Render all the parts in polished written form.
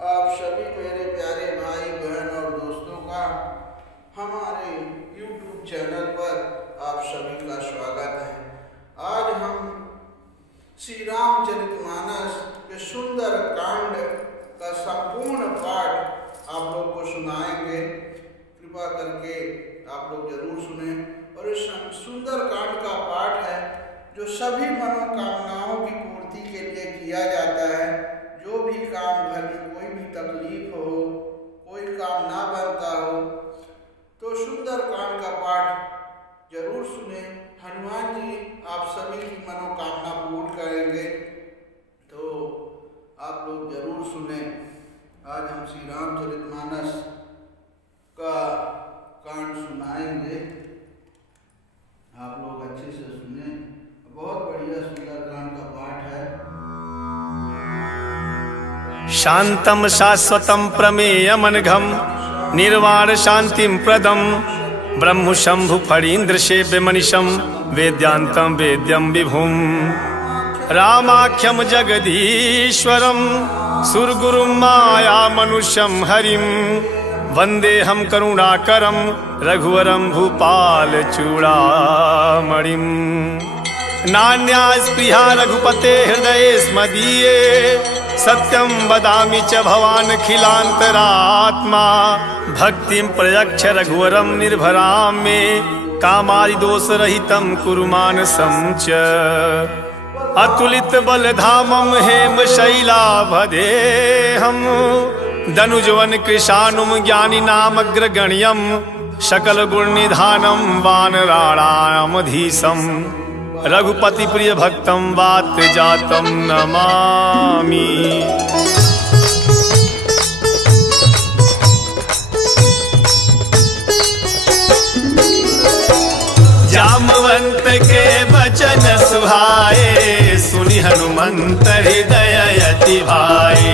आप सभी मेरे प्यारे भाई बहन और दोस्तों का हमारे YouTube चैनल पर आप सभी का स्वागत है। आज हम श्री रामचरितमानस के सुंदर कांड का संपूर्ण पाठ आप लोग को सुनाएंगे। कृपा करके आप लोग जरूर सुने। और इस सुंदर कांड का पाठ है जो सभी मनोकामनाओं की पूर्ति के लिए किया जाता है। जो भी काम घर में कोई भी तकलीफ हो, कोई काम ना बनता हो, तो सुंदर कांड का पाठ जरूर सुने। हनुमान जी आप सभी की मनोकामना पूर्ण करेंगे, तो आप लोग जरूर सुने। आज हम श्री रामचरितमानस का कांड सुनाएंगे, आप लोग अच्छे से सुने। बहुत बढ़िया सुंदर कांड का पाठ है। शांतम शाश्वतम प्रमेयमनघम निर्वाण शांतिम प्रदम ब्रह्म शंभु फणीन्द्र सेव्यमनिशम वेद्यांतम वेद्यम विभुम रामाख्यम जगदीश्वरम सुरगुरुम माया मनुष्यम हरिम वंदे हम करुणाकरम रघुवरम भूपाल चूड़ामणिम नान्या स्पृहा रघुपते हृदये स्मदीये सत्यं वदामि च भवान् खिलान्तरात्मा भक्तिं प्रयच्छ रघुवरं निर्भरां मे कामादिदोषरहितं कुरु मानसं च अतुलित बलधामं हेमशैलाभदेहं दनुजवन कृशानुं ज्ञानिनामग्रगण्यं सकलगुणनिधानं वानराणामधीशम् रघुपति प्रिय भक्तम वात जातम नमामि। जामवंत के वचन सुहाए सुनि हनुमंत हृदय अति भाए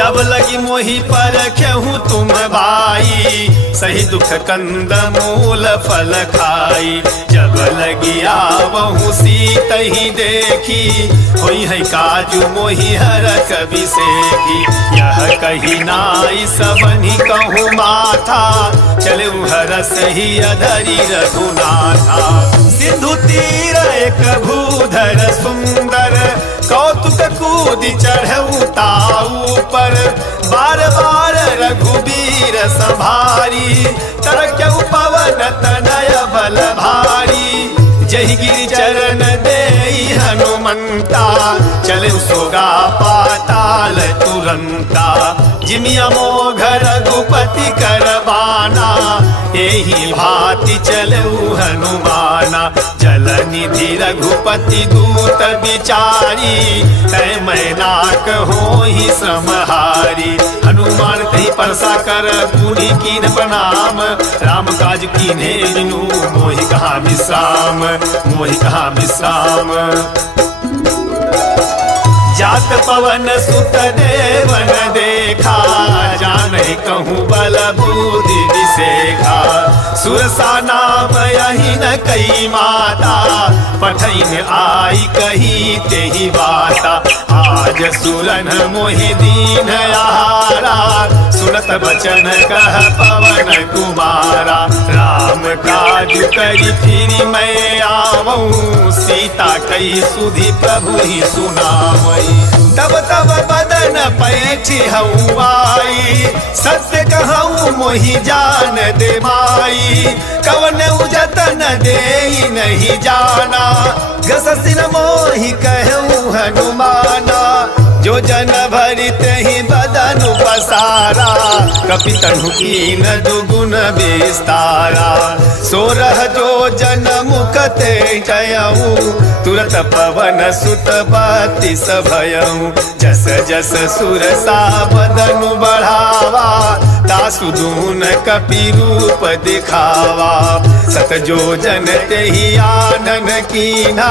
तब लगी मोहि परखहु तुम भाई सही दुख कंद मूल फल खाई जब लगी आवहु सीत ही देखी होई है काजू मोहि हर कवि सेखी यह कही नाई सबनि कहूँ माथा चले हरस ही अधरी रघुनाथा सिंधु तीर एक भूधर सुंदर कौतुक कूदि चढ़ऊ ताऊ पर बार बार रघुबीर संभारी तरक्यऊ पवन तनय बल भारी जहि गिरि चरण देई हनुमंता चले सोगा पाताल तुरंता जिमिया मोघ रघुपति करबाना एहि भांति चलऊ हनुमाना जल निधि रघुपति दूत बिचारी तय मैनाक होहि समहारी हनुमान कही परसा कर पुनि कीन प्रणाम राम काज कीन्हे बिनु मोहि कहाँ विश्राम मोहि कहाँ विश्राम जात पवन सुत देवन देखा जाने कहूँ बल बुद्धि विसेखा सुरसा नाम यही न कई माता पठैन आई कही तेहि बाता आज सुरन मोहि दीन आहारा सुनत बचन कह पवन कुमारा राम काज करी फिर मैं आवऊँ सीता कई सुधि प्रभु ही सुनावई तब तब बदन पैठी हवाई सत्य कहूँ मोहि जान दे माई कवन उजतन दे नहीं जाना गससिन मोहि कहूँ हनुमाना जो जन भरित ही बदन पसारा कपितनु कीन दुगुन विस्तारा सोरह जो जन मुखते जयऊ तुरत पवन सुत बत्तीस भयऊ जस जस सुरसा बदनु बढ़ावा दासु दून कपि रूप दिखावा सत जो जन तेहि आनन कीना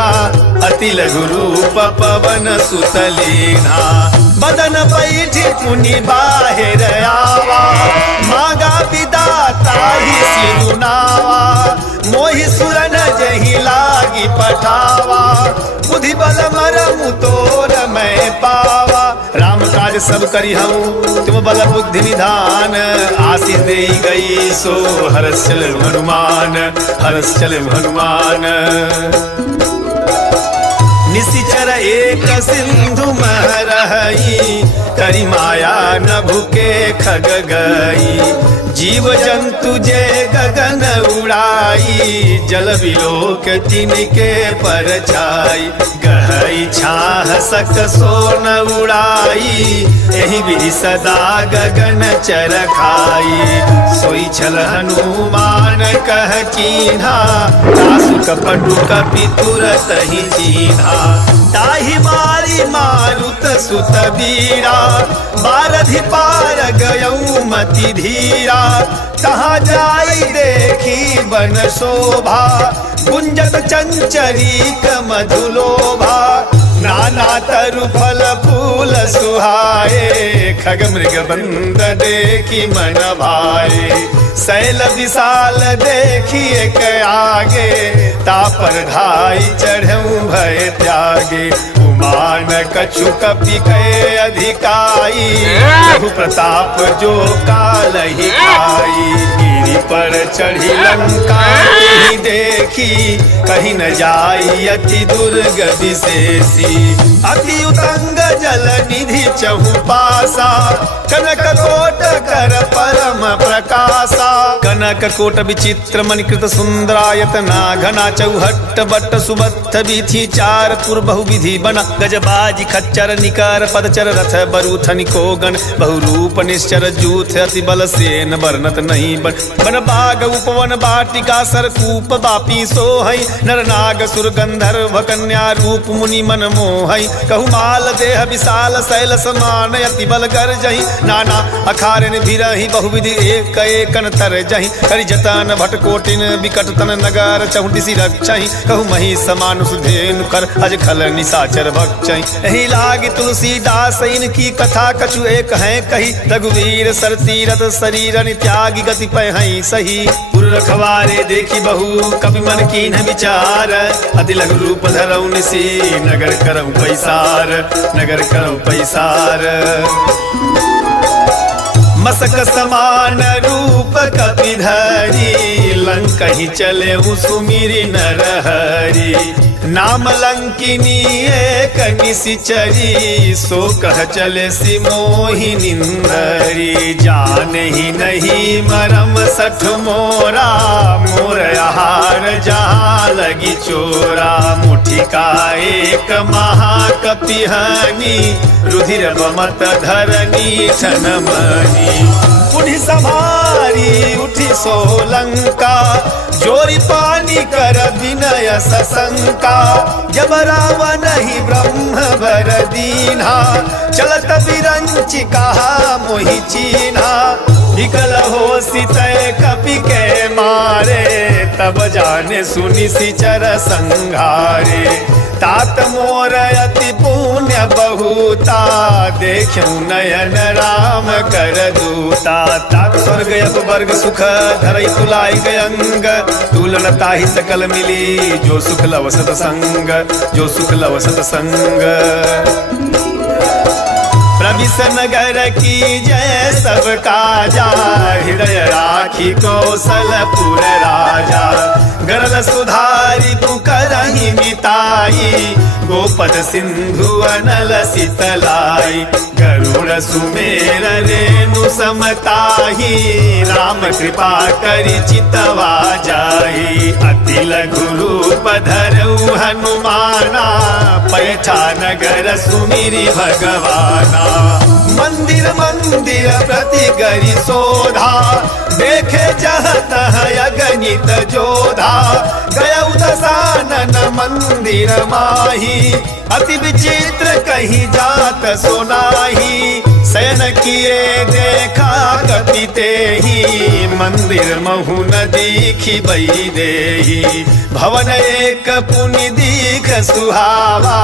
अति लघु रूप पवन सुत लीना बदन पैठी पुनि बाहिर आवा मागा विदाता ही सिरुनावा मोहि सुरन जहि लागी पठावा बुद्धि बल मरमु तोर मैं पावा राम काज कार्य सब करी हूँ तुम बल बुद्धि निधान। आशीष दे गई सो हर्ष चले हनुमान, हर्ष चले हनुमान। निशिचर एक सिंधु महरही, करी माया न भूके खग गई। जीव जंतु जे गगन उड़ाई, जल बिलोक तिनके पर छाई। गहई छाह सक सोन उड़ाई, एहि विधि सदा गगन चर खाई। सोई छल हनुमान कह कीन्हा, तासु कपटु कपि तुरत ही चीन्हा। ताहि मारी मारुत सुत बीरा, बारधि पार गयऊ मति धीरा। कहाँ जाई देखी वन शोभा, गुंजत चंचरीक मधुलोभा। नाना तरु फल फूल सुहाए, खग मृग बंद देखी मन भाए। शैल विशाल देखिए के आगे, तापर धाई चढ़ऊ भय त्यागे। उमान कछु कपि के अधिकाई, प्रभु प्रताप जो काल ही खाई। गिरि पर चढ़ी लंका ही देखी, कहीं न जाई अति दुर्ग विशेषी। अति उतंग जल निधि चहुपासा, कनक कोट कर परम प्रकाशा। कनक कोट विचित्र मणिकृत सुंदरायतना, घना चौहट्ट बट्ट सुबत्थ वीथि। चार पुर बहुविधि बना, गजबाजी खच्चर निकर पदचर। रथ बरूथ निकोगन बहुरूप निश्चर जूथ। अति बल सेन वर्णत नहीं बन, बन बाग उपवन बाटिका सरकूप बापी सोहई। नर नाग सुर गंधर्व कन्या रूप मुनि मन मोहई। कहुमाल देह विशाल शैल समान, अति बल कर जही। नाना अखारिन भिरहि बहुविधि एक एकन तर जही। करि जतन भटकोटिन विकट तन नगर, चहुटिसी रक्षहि। कहु मही समान सुधेनु कर, अज खल निशाचर भक्षहि। एहि लागी तुलसीदास इनकी कथा कछु एक है कही। रघुवीर सर तीरथ शरीरन त्यागी, गति पहई सही। पुर रखवारे देखी बहु, कपि मन कीन्ह विचार। अति लघु रूप धरऊ निसी, नगर करऊ पैसार, नगर करऊ पैसार। मसक समान रूप कपि धरी, लंकहि चले सुमिरि नरहरि। नाम लंकिनी एक निशिचरी, सो कह चले सिमोहि निंदरी। जान ही नहीं मरम सठ मोरा, मोर आहार जहाँ लगी चोरा। मुठि का एक महाकपिहनी, रुधिर बमत धरनी छनमनी। पुनि संहारी उठी सोलंका, जोरी पानी कर विनय सशंका। जब रावण ही ब्रह्म वर दीन्हा, चलत बिरंचि कहा मोहि चीन्हा। विकल हो सितय कपि के मारे, तब जाने सुनि सिचर संघारे। तात मोर अति पुण्य बहुता, देखूं नयन राम कर दूता। तात स्वर्ग अपवर्ग सुख, धरई तुलाई गयंग। तुलन ताहि सकल मिली, जो सुख लव सतसंग, जो सुख लव सतसंग। प्रविश नगर की जय सब काजा, हृदय राखी कौशलपुर राजा। गरल सुधारी पुकरहि मिताई, गोपद सिंधु अनल शीतलाई। गरुड़ सुमेर रेणु समताही, राम कृपा करि चितवा जाहि। अति लघु रूप धरऊ हनुमाना, पैठा नगर सुमिरि भगवाना। मंदिर मंदिर प्रति गरि शोधा, देखे जहत अगणित जोधा। गयऊ दसानन मंदिर माही, अति विचित्र कहीं जात सुनाही। शयन किए देखा कपि तेहि, मंदिर महु न दीखी बई देहि। भवन एक पुनि दीख सुहावा,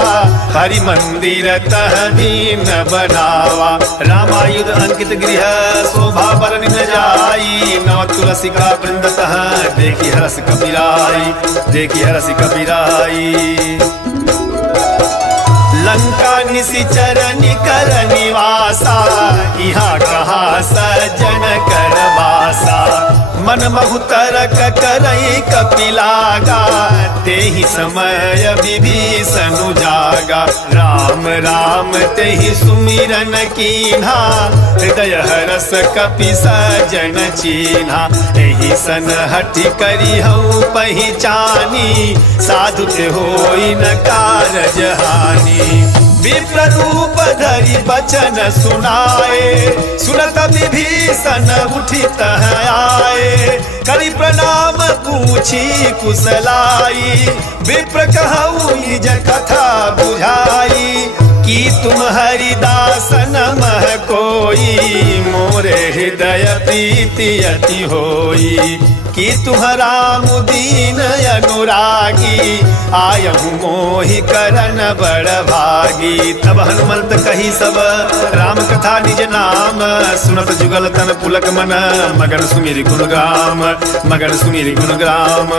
हरि मंदिर तह दीन बनावा। रामायुध अंकित गृह, शोभा बरन न जाई। नव तुलसी का वृंदतः, देखी हरस कपिराई, देखी हरस कपिराई। लंका निशिचर निकर निवासा, यहाँ कहा सज्जन कर वासा। मन महु तरक करई कपिलागा, तेहि समय विभीषण जागा। राम राम तेहि सुमिरन कीन्हा, हृदय हरस कपि सज्जन चीन्हा। एहि सन हठि करी हऊ पहिचानी, साधु ते होई न कारज हानि। विप्र रूप धरि बचन सुनाए, सुनत विभीषण उठित आए। करि प्रणाम पूछी कुशलाई, विप्र कहऊ निज कथा बुझाई। कि तुम हरिदासन मह कोई, मोरे हृदय प्रीति अति होई। कि तुम्हारा मुदीन अनुरागी, आयहु मोहि करन बड़ भागी। तब हनुमंत कही सब राम कथा निज नाम, सुनत जुगल तन पुलक मन, मगन सुमिर गुणग्राम, मगन सुमिर गुणग्राम।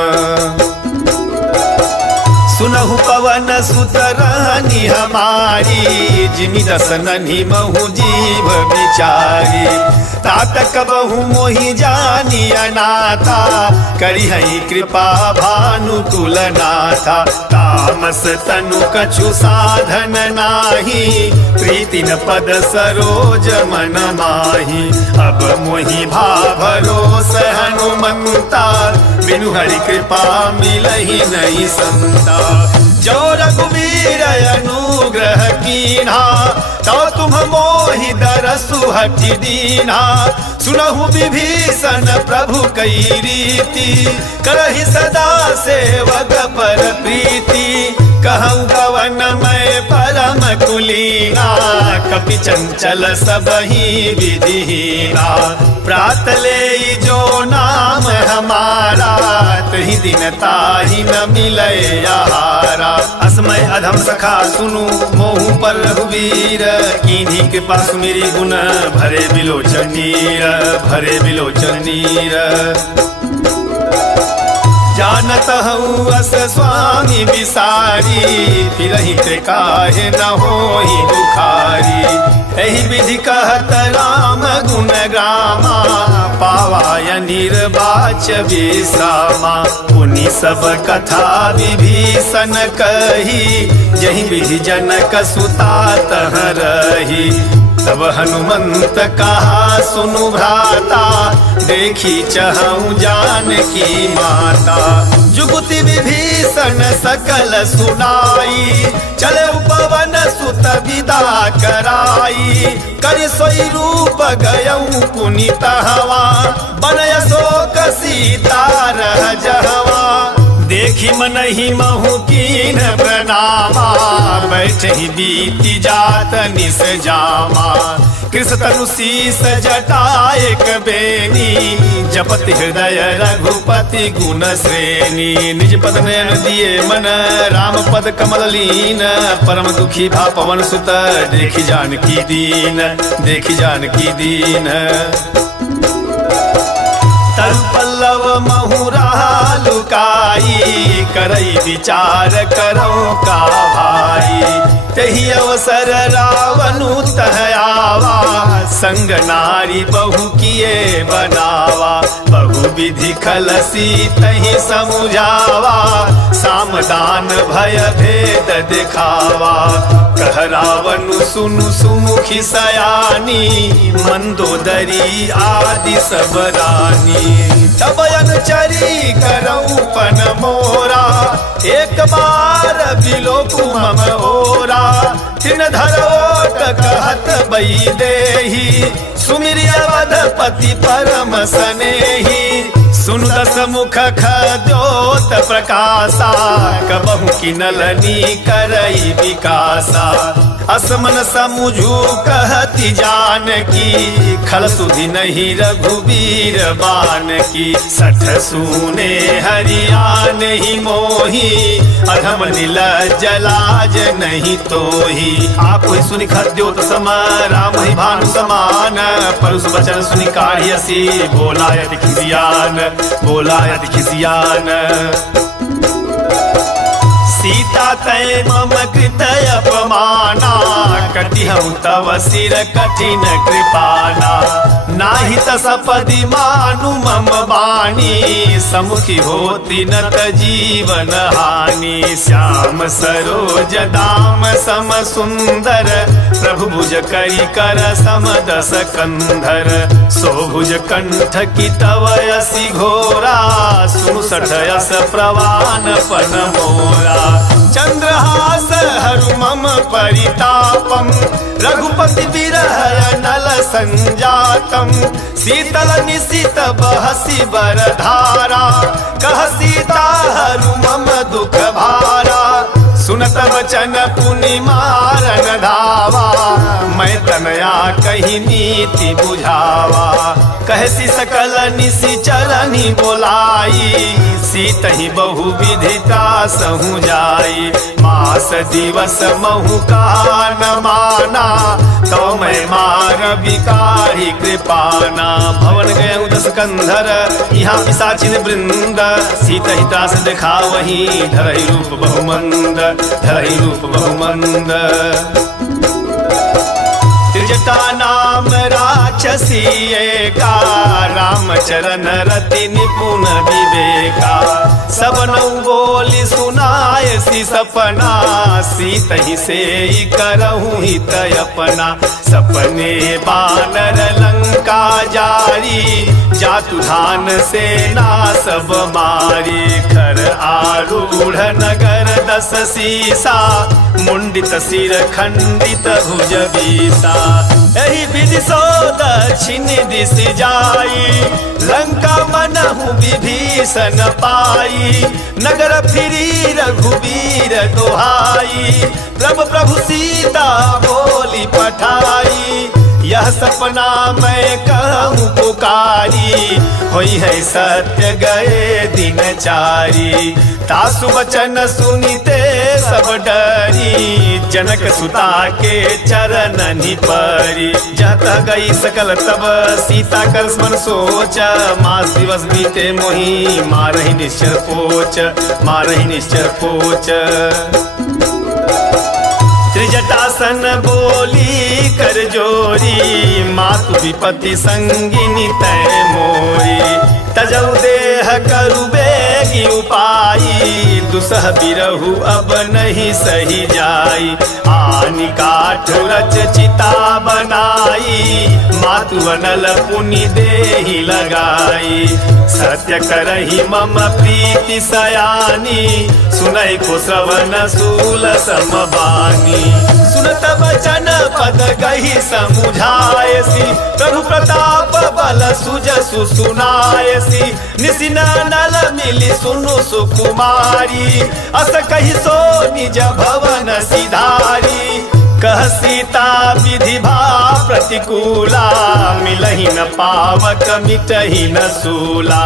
सुनहु पवन सुत रानी हमारी, जिमि दस नन्हि महु जीव बिचारी। तात कबहु मोहि जानी अनाथा, करिहई कृपा भानुकुल नाथा। तामस तनु कछु साधन नाही, प्रीति न पद सरोज मन माही। अब मोहि भरोस हनुमंता, बिनु हरि कृपा मिलहि नहीं संता। जो रघुवीर अनुग्रह कीन्हा, तो तुम मोहि दरसु हठि दीन्हा। सुनहु विभीषण प्रभु कई रीति, करहि सदा सेवक पर प्रीति। कहूँ पवन मैं परम कुलीना, कपि चंचल सबहि विधिहीना। प्रात ले जो नाम हमारा, तहि दिन ताहि न मिलै आहारा। असमय अधम सखा सुनु मोहु पर रघुवीर, कीन्ही कृपा सुमिरि गुण भरे बिलोचन नीर, भरे बिलोचन नीर। जानत हूँ अस स्वामी बिसारी, फिरहि ते काहे न होहि दुखारी। एहि विधि कहत राम गुण ग्रामा, पावाय निर्वाच विश्रामा। पुनि सब कथा विभीषण कही, जहि विधि जनक सुता तह रही। तब हनुमंत कहा सुनु भ्राता, देखी चहु जानकी माता। जुगुति विभीषण सकल सुनाई, चले पवन सुत विदा कराई। करि सोई रूप गयऊ पुनीत हवा, बनय शोक सीता रह जहवा। देखी मनहि महु कीन प्रणामा, बैठहि बीति जात निस जामा। कृष्ण तनु शीस जटायक बेनी, जपति हृदय रघुपति गुण श्रेणी। निज पद नयन दिए मन, राम पद कमल लीन। परम दुखी भा पवन सुत, देखी जानकी दीन, देखी जानकी दीन। तरु पल्लव महुरा लुकाई, करई विचार करो का भाई। तही अवसर रावनु तह आवा, संग नारी बहु किए बनावा। बहु विधि खलसी तही समुझावा, सामदान भय भेद दिखावा। कह रावनु सुनु सुमुखी सयानी, मंदोदरी आदि सब रानी। तब अनुचरी करऊ पन मोरा, एक बार बिलोकु मम ओरा। तिन धरोट कहत बई देही, सुमिरि अवधपति परम सनेही। सुनु दस मुख खद्योत प्रकाशा, कबहु किनलनी करई विकासा। असमन समुझू कहती जानकी, खल सुधि नहीं रघुवीर बान की। सठ सूने हरियान ही मोही, अधम नीलज लाज नहीं तोही। आप सुनि खद्योत सम राम ही भानु समान, परुष वचन सुनि काढ़ियसी, बोला यदि खिसियान, बोला यदि खिसियान। सीता तय मम कृत अपमाना, कटिहउ तव सिर कठिन कृपाना। नाही त सपदि मानु मम बानी, समुखी होती न त जीवन हानि। श्याम सरोज दाम सम सुंदर, प्रभु भुज करी कर सम दस कंधर। सोभुज कंठ की तव यसी घोरा, 67 यस प्रवान पन मोरा। चंद्रहास हरु मम परितापम, रघुपति विरह नल संजातम। शीतल निशित बहसी बर धारा, कह सीता हरु मम दुख भारा। सुनत वचन पुनि मारन धावा, मैं तनया कही नीति बुझावा। कहसी सकल निशिचरनि बोलाई, सीतहि बहु विधिता सहु जाई। मास दिवस महु का न माना, तो मैं मार बिकारी कृपाना। भवन गए 10 कंधर, यहाँ पिशाचिन वृंद। सीतहि त्रास दिखावही, धरहि रूप बहुमंद, धरहि रूप बहुमंद। त्रिजटा नाम राक्षसी एका, राम चरण रति निपुण विवेका। सब नौ बोली सुनायसी सपना, सीतहि से करहु हित अपना। सपने बानर लंका जारी, जातु धान सेना सब मारी। खर आरूढ़ नगर 10 सीसा, मुंडित सिर खंडित भुज बीसा। एहि विधि सो दक्षिण दिश जाई, लंका मनहु विभीषण पाई। नगर फिरी रघुवीर दोहाई, प्रभु प्रभु सीता बोली पठाई। यह सपना मैं कहूँ पुकारी, होई है सत्य गए दिन चारी। तासु वचन सुनिते सब डरी, जनक सुता के चरण परी। जत गई सकल तब सीता कर स्मरण सोच, मास दिवस बीते मोही मारहि निश्चर पोच, मारहि निश्चर पोच। त्रिजटासन बोली कर जोरी, मातु विपति संगिनी तय मोरी। तजौ देह करु बेगी उपाई, दुसह बिरहु अब नहीं सही जाई। आनि काठ रच चिता बनाई, मातु अनल पुनि देहि लगाई। सत्य करहि मम प्रीति सयानी, सुनै को श्रवण सूल समबानी। सुनत वचन पद गही समुझायसी, प्रभु प्रताप बल सुजसु सुनायसी। निसिन नल मिली सुनु सुकुमारी, अस कहि सो निज भवन सिधारी। कह सीता विधि भा प्रतिकूला, मिलहि न पावक मिटहि न सूला।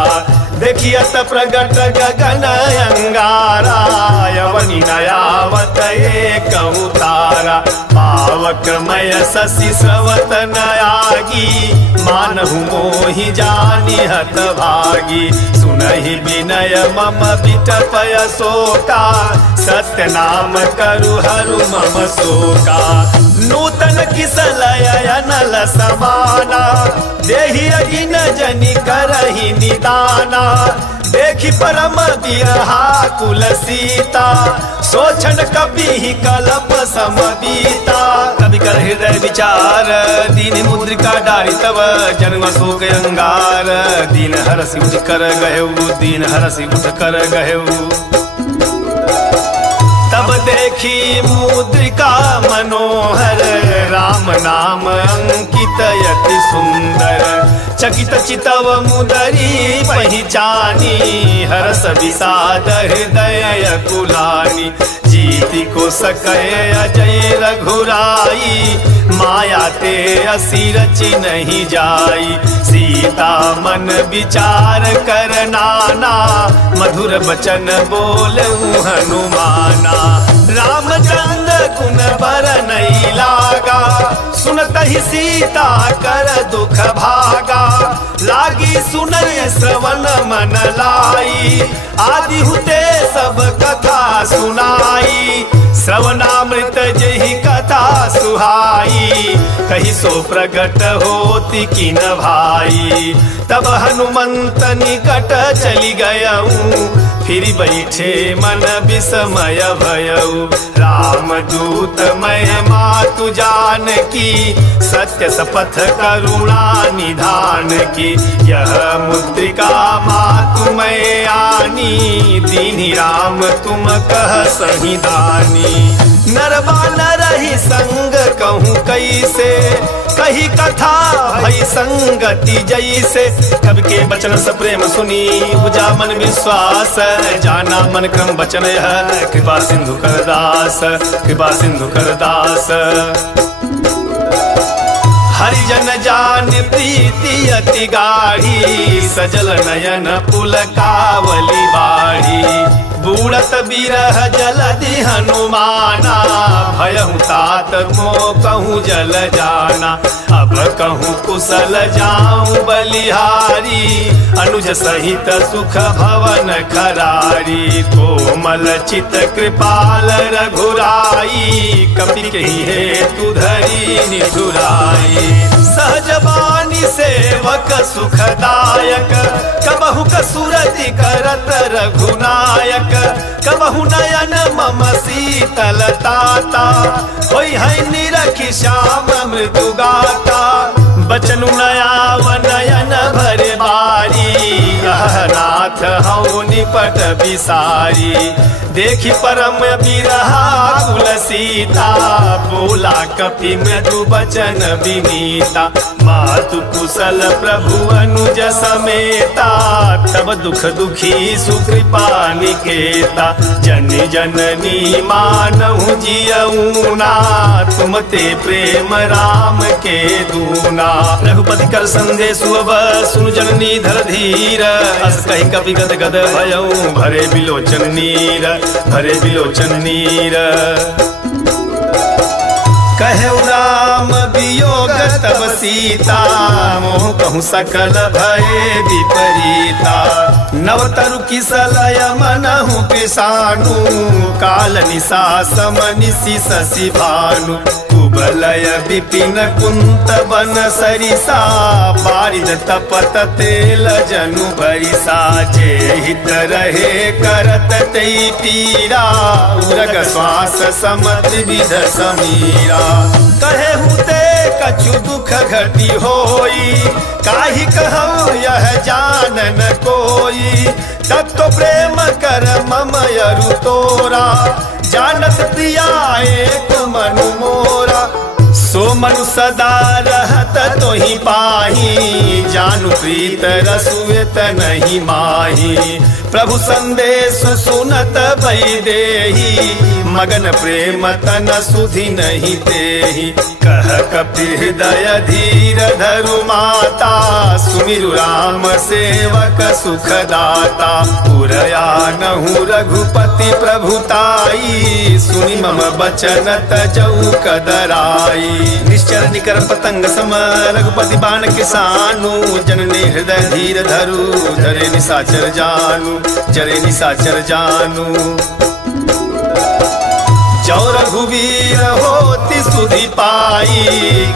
देखियत प्रगट गगन अंगारा, यवनि नयावत एक तारा। पावक मय शशि स्रवत नयागी, मानहु मोहि जानि हत भागी। सुनहि विनय मम बिटपय शोका, सत्य नाम करु हरु मम शोका। नूतन किसलय अनल समाना, देहि अगिन जनि करहि निदाना। देखि परम बिरहा कुल सीता, सोचन कपि कलप समबीता। कवि कर हृदय विचार, दीन मुद्रिका डारी तब जन्म शोक अंगार। दीन हरसि उठ कर गहेउ, दीन हरसि उठ कर गहेउ। तब देखी मुद्रिका मनोहर, राम नाम अंकित यति सुंदर। चकित चितव मुदरी पहिचानी, हरस विषाद हृदय कुलानी। जीति को सकय अजय रघुराई, माया ते असी रचि नहीं जाई। सीता मन विचार कर नाना, मधुर बचन बोलऊ हनुमाना। रामचंद्र गुण बर नहीं लागा, सुनतहि सीता कर दुख भागा। लागी सुनय श्रवण मन लाई, आदि हुते सब कथा सुनाई, श्रवणामृत जही कथा सुहाई, कही सो प्रगट होती की न भाई। तब हनुमंत निकट चली गयऊ, फिर बैठे मन विस्मय भयऊ। राम दूत मैं मातु जान की, सत्य शपथ करुणा निधान की। यह मुद्रिका मातु मैं आनी, दीनी राम तुम कह सही दानी। नरवा नरहि संग कहूँ कैसे, कही कथा भई संगति जैसे। कवि के बचन स प्रेम सुनी, उपजा मन विश्वास। जाना मन क्रम बचन है, कृपा सिंधु कर दास, कृपा सिंधु कर दास। हरिजन जान प्रीति अति गाढ़ी, सजल नयन पुलकावली बाढ़ी। बूढ़त बिरह जलधि हनुमाना, भयहु तात मोह कहूँ जल जाना। अब कहूँ कुशल जाऊं बलिहारी, अनुज सहित सुख भवन खरारी। कोमल चित कृपाल रघुराई, कपि कही हेतु धरी निठुराई। सहज बानी सेवक सुखदायक, कबहु कसुरति करत रघुनायक। कबहु नयन मम शीतलताता, होई है निरखि श्याम मृदु गाता। बचनु नयाव नयन भरे बारी, नाथ हऊ निपट बिसारी। देखी परम बिरहा कुल सीता, बोला कपि मृदु बचन विनीता। मातु कुशल प्रभु अनुज समेता, तब दुख दुखी सुकृपा निकेता। जनि जननी मानहु जियऊना, तुम ते प्रेम राम के दूना। रघुपति कर संदेश अब सुनु जननी धर धीर, अस कही कपि गद गद भयऊ भरे बिलोचन नीर, भरे बिलोचन नीर। कहु राम वियोग तब सीता, मोह कहूँ सकल भय विपरीता। नवतरु किसलय मनहु पिसानु, काल निशा सम निशि शशि भानु। कुबलय विपिन कुंत बन सरिसा, बारिद तपत तेल जनु बरिसा। जे हित रहे करत तई पीरा, उरग श्वास समत विध समीरा। कहे हुते कछु दुख घटी होई, काहि कहूँ यह जानन कोई। तत्व प्रेम कर मम यरु तोरा, जानत प्रिया एक मनु मोरा। सो मनु सदा रहत तोहि पाही, जानु प्रीत रसुएत नहीं माही। प्रभु संदेश सुनत भई देही, मगन प्रेम तन सुधि नहीं तेहि। कह कपि हृदय धीर धरु माता, सुमिरु राम सेवक सुखदाता। पुरया नहु रघुपति प्रभुताई, सुनि मम बचन तजऊ कदराई। निश्चर निकर पतंग सम रघुपति बाण किसानु, जननी हृदय धीर धरु धरे निशाचर जानु, जरे निशाचर जानु। जो रघुवीर होति सुधि पाई,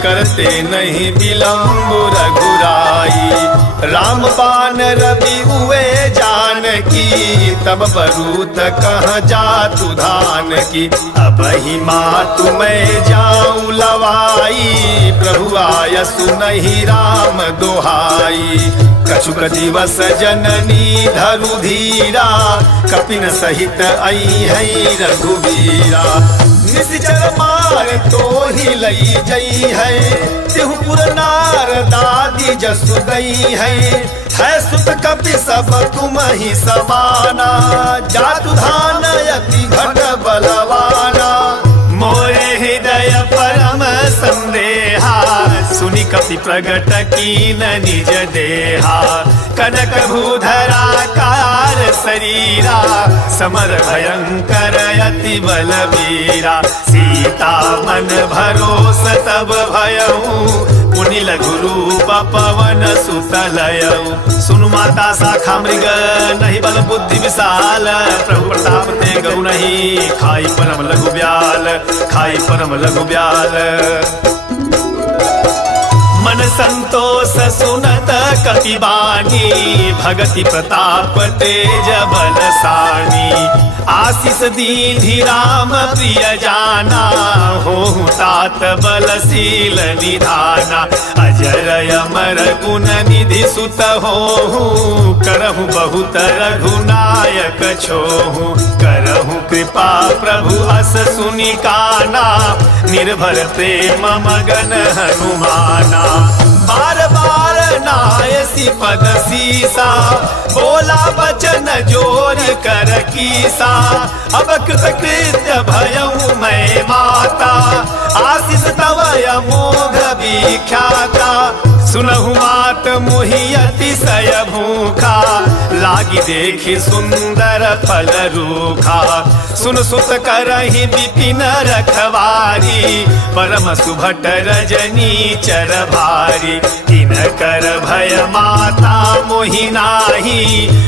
करते नहीं विलम्ब रघुराई। राम बाण रवि हुए जानकी, तब बरूत कहाँ जातु धान की। अब ही मातु मैं जाऊं लवाई, प्रभु आय सुनहि राम दोहाई। कछुक दिवस जननी धरु धीरा, कपिन सहित आई है रघुवीरा। निश्चर मार तो ही लई जई है, तिहुपुर नार दादी जसु गई है सुत कपि सब तुम ही समाना। जातु धान यति घट बलवाना, मोरे हृदय परम संदेहा। सुनि कपि प्रगट कीन निज देहा, कनक भूधरा कार शरीरा। समर भयंकर अति बलवीरा, सीता मन भरोस तब भयऊ। मुनि लघु रूप पवन सुत लयऊ। सुन माता शाखा मृग नहीं बल बुद्धि विशाल, प्रभु प्रताप ते गौ नहीं खाई परम लघु ब्याल, खाई परम लघु ब्याल। मन संतोष सुनत कपिबानी, भगति प्रताप तेज बलसानी। आशीष दीन्हि राम प्रिय जाना, होहु तात बलशील निधाना। अजर अमर गुण निधि सुत होहु, करहु बहुत रघुनायक छोहु। करहु कृपा प्रभु अस सुनि काना, निर्भर प्रेम मगन हनुमाना। बार बार नायसी पद सीसा, बोला बचन जोर कर कीसा। अब कृतकृत्य भयऊ मैं माता, आशीष तव अमोघ विख्याता। सुनहु मात मुहि अतिशय भूखा, लागी देखी सुंदर फल रूखा। सुन सुत करहि विपिन रखवारी, परम सुभट रजनी चर भारी। तिन कर भय माता मोहि नाही,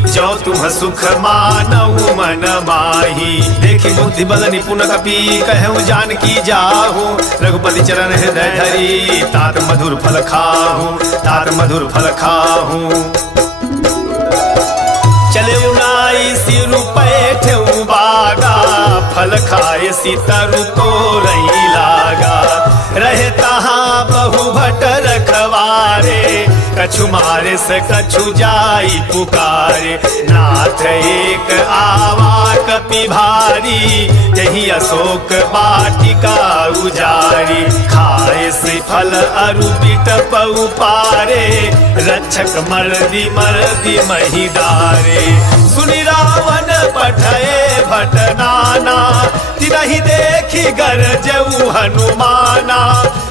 जो तुम सुख मानऊ मन माही। देखी बुद्धि बल निपुण कपि, कहूँ जानकी जाहू। रघुपति चरण हृदय धरी, तात मधुर फल खाहू, तात मधुर फल खाहू। चले उनाई सिरु पैठऊ बागा, फल खाए सितरु तो रही लागा। रहे तहाँ बहु भट रखवारे, कछु मारे से कछु जाई पुकारे। नाथ एक आवा कपि भारी, यही अशोक वाटिका उजारी। खाए से फल अरु बिटप पारे, रक्षक मर्दी मर्दी महिदारे। सुनि रावण पठये भट नाना, तिनहि देखी गरजऊ हनुमाना।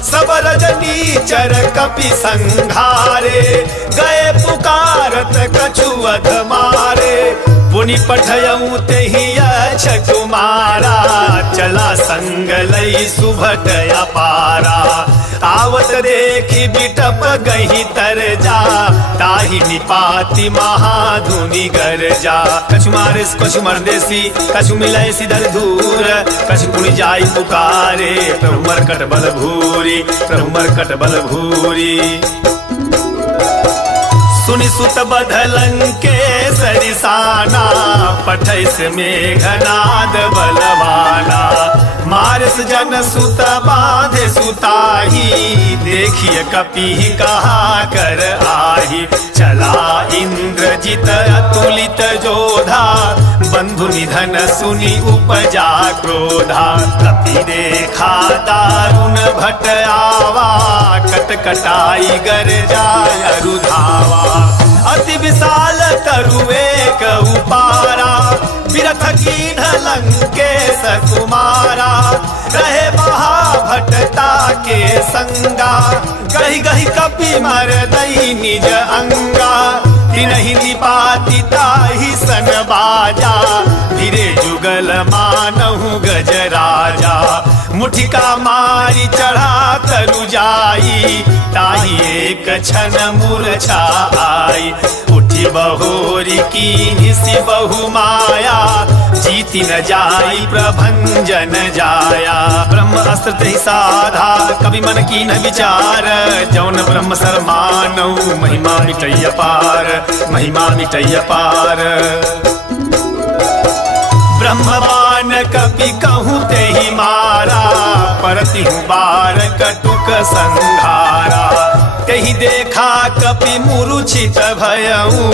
सब रजनी चर कपि संघारे, गए पुकारत कछु अध मारे। पुनि पठयऊ तेहि यछ कुमारा, चला संग लई सुभट अपारा। आवत देखी बिटप गही तर जा, ताहि निपाति महाधुनि गर जा। कछु मारे कछु मरदेसी, कछु मिलय सिधर धूर। कछु पुनि जाई पुकारे, प्रभु मरकट बल भूरी, प्रभु मरकट बल भूरी। सुनि सुत बधलंके सरिसाना, पठैस मेघनाद बलवाना। मारस जन सुत बांधे सुताही, देखिए कपि कहा कर आही। चला इंद्रजित अतुलित जोधा, बंधु निधन सुनि उपजा क्रोधा। कपि देखा दारुण भट आवा, कटकटाई गर जाय रुधावा। अति विशाल तरुए उपारा, बिरथ कीन लंकेश कुमारा। रहे महाभटता के संगा, गही गही कपि मर दई निज अंगा। तिनहि निपाति ताहि सन बाजा, फिरे जुगल मानहु गजराजा। मुठिका मारी चढ़ा तरु जाई, ताहि एक क्षण मूर्छा आई। उठी बहोरी कीन्हि सि बहु माया, जीति न जाई प्रभंजन जाया। ब्रह्म अस्त्र तेहि साधा, कवि मन कीन विचार। जौन ब्रह्म सर मानऊ, महिमा मिटैय पार, महिमा मिटैय पार। ब्रह्मवान कपि कहूँ तेहि मारा, परतिहु बार कटुक संघारा। तेहि देखा कपि मूर्छित भयऊ,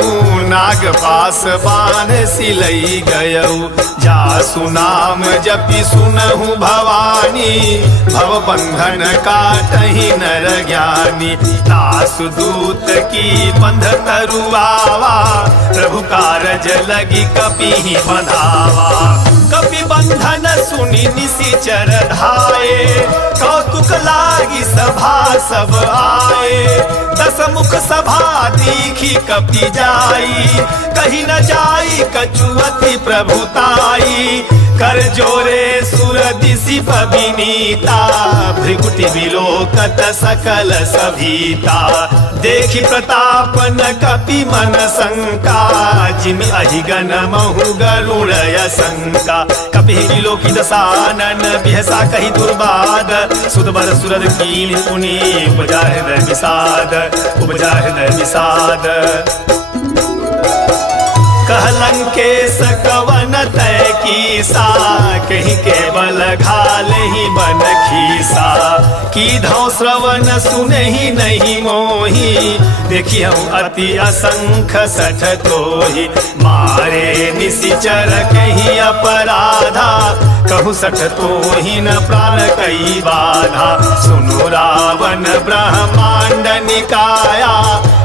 नाग पास बाण सिलई गयऊ। जासु नाम जपि सुनहु भवानी, भव बंधन काटहि नर ज्ञानी। तासु दूत की बंध तरुआवा, प्रभु कारज लगी कपि बंधावा। कपि बंधन सुनि निशिचर धाये, कौतुक लागी सभा सब आए। दस मुख सभा दीखी कपि जाई, कहीं न जाई कछुअति प्रभुताई। कर जोरे सुर दिशि पविनीता भृकुटि विलोकत सकल सभीता देखि प्रताप न कपि मन शंका जिमि अहिगन महु गरुड़य शंका कपि विलोकी दसानन बिहसा कहि दुर्बाद सुदबर सुरद कीन पुनि उपजा हृदय विषाद उपजा हृदय विषाद कहलंकेश कवन तय कीसा कहीं केवल घाल ही बन खीसा की धौ श्रवण सुने ही नहीं मोही देखी हूँ अति असंख्य सठ तोही मारे निशिचर कहीं अपराधा कहूँ सठ तोही न प्राण कई बाधा सुनो रावण ब्रह्मांड निकाया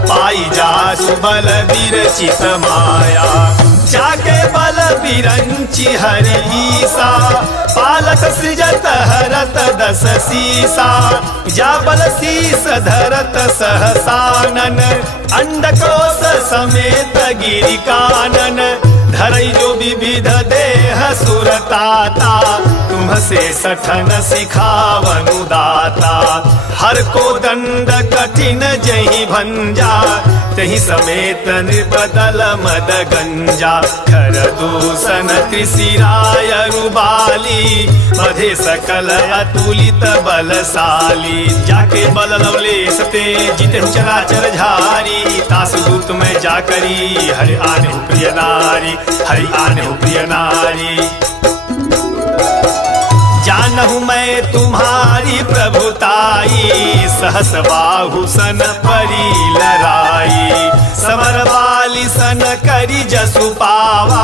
पाई जा सुबल विरचित माया जाके बल बिरंची हरीसा पालक सृजत हरत दस सीसा जा बल शीस धरत सहसानन अंडकोश समेत गिरि कानन धरई जो विविध देह सुरताता तुमसे सठन सिखावनु दाता हर को दंड कठिन जहि भंजा तहि समेत निर्बदल मद गंजा खर दूषण त्रिशिराय रुबाली बधे सकल अतुलित बलशाली जाके बल लवलेश ते जिते चराचर झारी तास दूत में जाकरी हरि आने हो प्रिय नारी हरि आने हो प्रिय नारी जानहु मैं तुम्हारी प्रभुताई सहस बाहु सन परी लराई समर बाली सन करी जसु पावा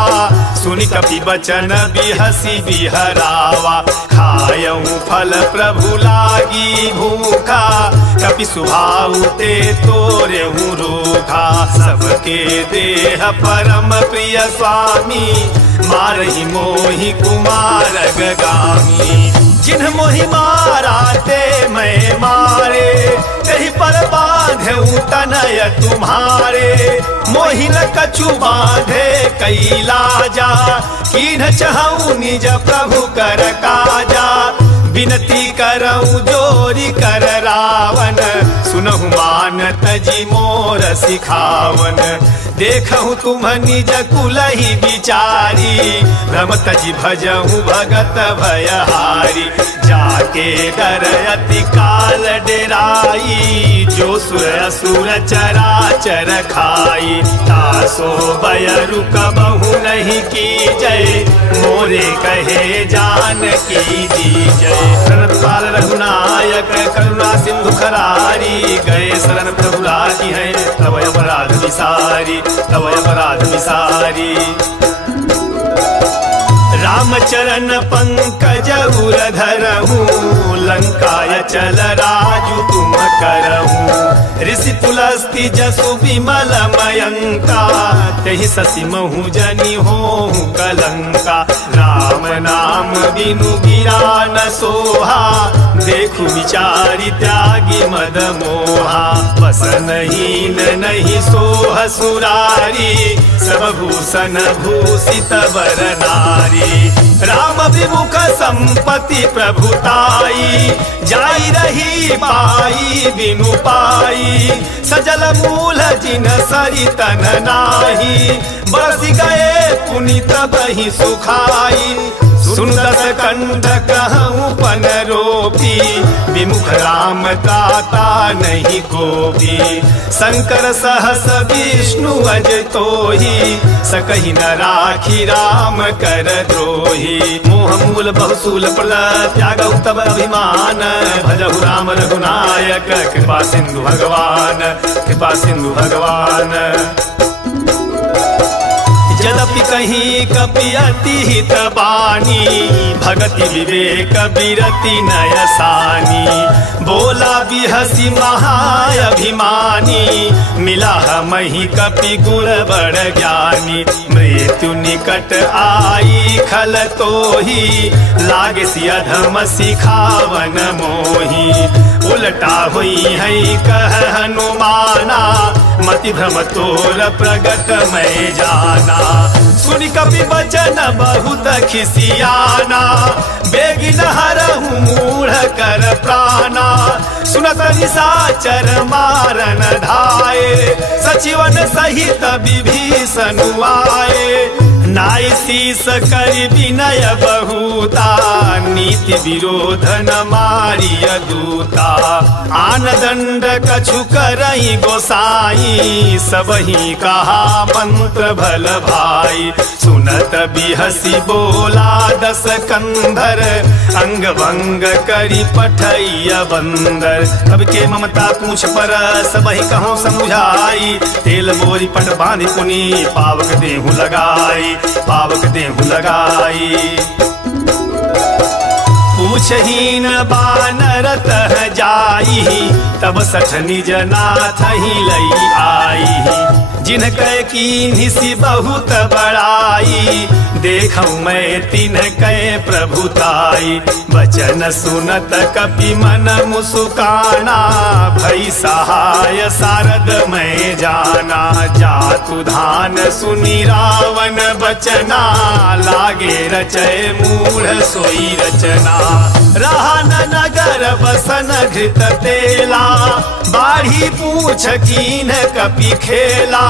सुनि कपि बचन बिहसी बिहरावा खायऊ फल प्रभु लागी भूखा कपि सुभाऊ ते तोरे हूँ रूखा सबके देह परम प्रिय स्वामी मारहि मोहि कुमार गामी जिन्ह मोहि मारा ते मैं मारे तहि पर बांधे तनय तुम्हारे मोहि न कछु बांधे कैलाजा कीन्ह चहु निज प्रभु कर काजा विनती करऊँ जोरी कर रावण सुनहु मानत जी मोर सिखावन देखहु तुम निज कुलहि विचारी भ्रमत जी भजहु भगत भयहारी जाके डर अति काल डेराई जो सुर असुर चराचर खाई तासो भय रुक बहु नहीं की जय मोरे कहे जान की दी जय शरण पाल रघुनायक करुणा सिंधु खरारी गए शरण प्रभु राजी है तव अपराध विसारी तव अपराध विसारी रामचरण पंकज उर धरहूँ लंकाय चल राजु तुम करहूँ ऋषि तुलस्ति जसु विमल मयंका तहि ससि महु जनि होहु कलंका राम नाम बिनु गिरा न सोहा देखु विचारि त्यागी मद मोहा बसन हीन नहीं सोह सुरारी सब भूषण भूषित वर नारी राम विमुख संपत्ति प्रभुताई जाई रही पाई बिनु पाई सजल मूल जिन सरितन नाही बरस गए पुनित बही सुखाई सुन दस कंठ कहूँ पन रोपी विमुख राम ताता नहीं कोपी शंकर सहस विष्णु अज तोही सकहि न राखी राम कर द्रोही मोह मूल बहुसूल प्रलय त्यागौ तब अभिमान भजहु राम रघुनायक कृपा सिंधु भगवान कृपा सिंधु भगवान यद्यपि कहीं कपि अति हित बानी भगति विवेक बिरति नयसानी बोला बिहसी महाअभिमानी मिला मही कपि गुण बड़ ज्ञानी मृत्यु निकट आई खल तोही लागे सी अधम सिखावन मोही उल्टा हुई है कह हनुमाना मति भ्रम तोर प्रगट मैं जाना सुनि कपि बचन बहुत खिसियाना, बेगिन हरहु मूढ़ कर प्राणा। सुनत निशाचर मारन धाये, सचिवन सहित विभीषण आए। नाई शीस करि विनय बहुता, नीति विरोध न मारिय दूता। आन दंड कछु करहि गोसाई, सबहि कहा मंत्र भल भाई। सुनत बिहसी बोला दस कंधर, अंग भंग करि पठैया बंदर। तब के ममता पूछ पर सबहि कहूँ समुझाई, तेल बोरी पट बांधि पुनि पावक देहु लगाई, पावक देहु लगाई। पूछहीन बानर तह जाई, तब सठ निज नाथ ही लई आई। जिनकै कीन्हि बहुत बड़ाई, देखऊँ मैं तिनकै प्रभुताई। वचन सुनत कपि मन मुसुकाना, भई सहाय सारद मैं जाना। जातु धान सुनि रावण बचना, लागे रचय मूढ़ सोई रचना। रहा न नगर बसन घृत तेला, बाढ़ी पूछ कीन कपि खेला।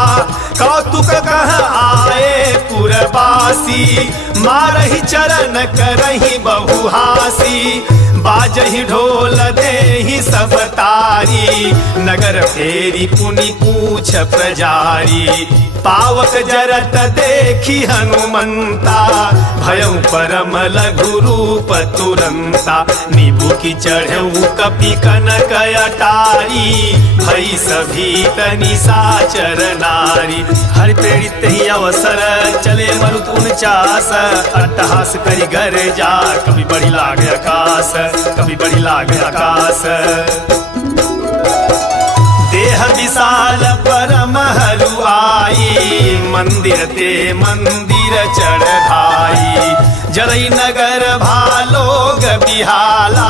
कौतुक कह आए पुरवासी, मारहि चरण करहि बहुहासी। बाजहि ढोल देहि सब तारी, नगर फेरी पुनि पूछ प्रजारी। पावक जरत देखी हनुमंता, भयउ परम लघु रूप तुरंता। नीबू की चढ़ऊ कपि कनक अटारी, भई सभीत निशाचर नारी। हरि प्रेरित ही अवसर चले मरुत 49, अट्टहास करि गरजा कभी बढ़ी लागे आकाश, कभी बढ़ी लागे आकाश। देह विशाल परम हलुआई, मंदिर ते मंदिर चढ़ाई। जरई नगर भालोग बिहाला,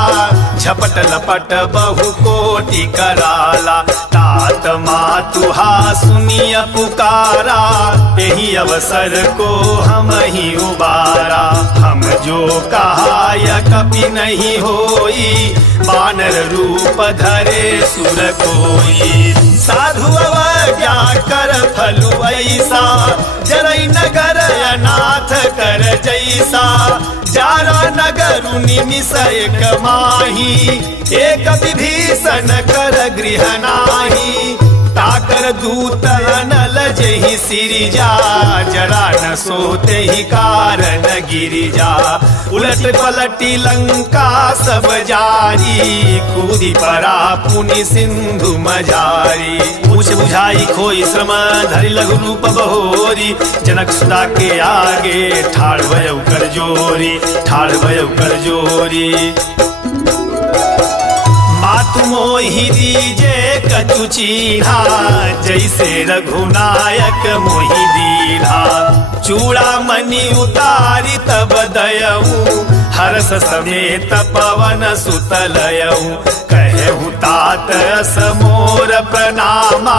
झपट लपट बहु कोटि कराला। तात मातुहा सुनिय पुकारा, यही अवसर को हम ही उबारा। हम जो कहा कपि नहीं होई, बानर रूप धरे सुर कोई। साधु अवज्ञा कर फलु ऐसा, जरई नगर अनाथ कर जैसा। जारा नगर निमिष एक माही, एक विभीषण कर गृह नाही। ताकर दूत नल जहि सिरिजा, जरा न सोते ही कारण गिरिजा। उलट पलटी लंका सब जारी, कूदी परा पुनि सिंधु मजारी। पूछ बुझाई खोई श्रम धरि लघु रूप बहोरी, जनक सुता के आगे ठाड़ भयउ कर जोरी, ठाड़ भयउ कर जोरी। मातु मोहि दीजे कछु चीन्हा, जैसे रघुनायक मोहि दीन्हा। चूड़ा मणि उतारी तब दयऊ, हर्ष समेत पवन सुत लयऊ। कहु तात समोर प्रणामा,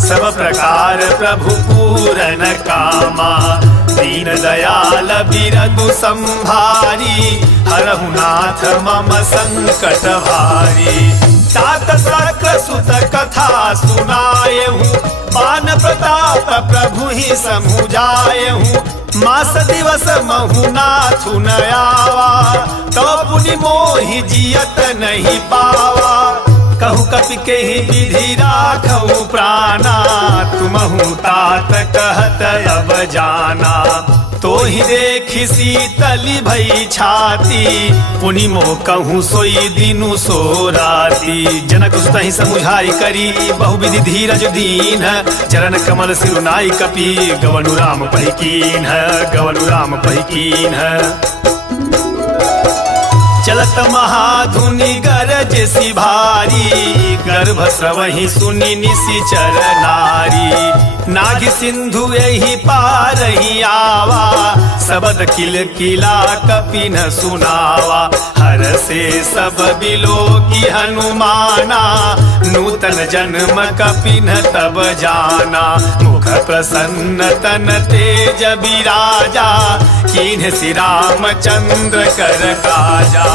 सब प्रकार प्रभु पूरन कामा। दीन दयाल बिरदु संभारी, हरहु नाथ मम संकट भारी। तात सक्र सुत कथा सुनायहूँ, पान प्रताप प्रभु ही समुझायहूँ। मास दिवस महु नाथु न आवा, तो पुनि मोहि जियत नहीं पावा। कहु कपि केहि विधि राखऊ प्राणा, तुमहु तात कहत अब जाना। तो ही देखी शीतली भई छाती, पुनि मोह कहूँ सोई दिनु सो राती। जनक सुतहि समुझाई करी बहुविधि धीरज दीन, चरण कमल सिरुनाई कपि गवनु राम पहि कीन्ह, गवनु राम पहि कीन्ह। चलत महाधुनि गरज सी भारी, गर्भ स्रवहि सुनि निशिचर नारी। नाग सिंधु यही पार ही आवा, सबद किल किला कपि न सुनावा। हर से सब बिलो की हनुमाना, नूतन जन्म कपिन तब जाना। मुख प्रसन्न तन तेज विराजा, कीन्ह श्री रामचंद्र कर काजा।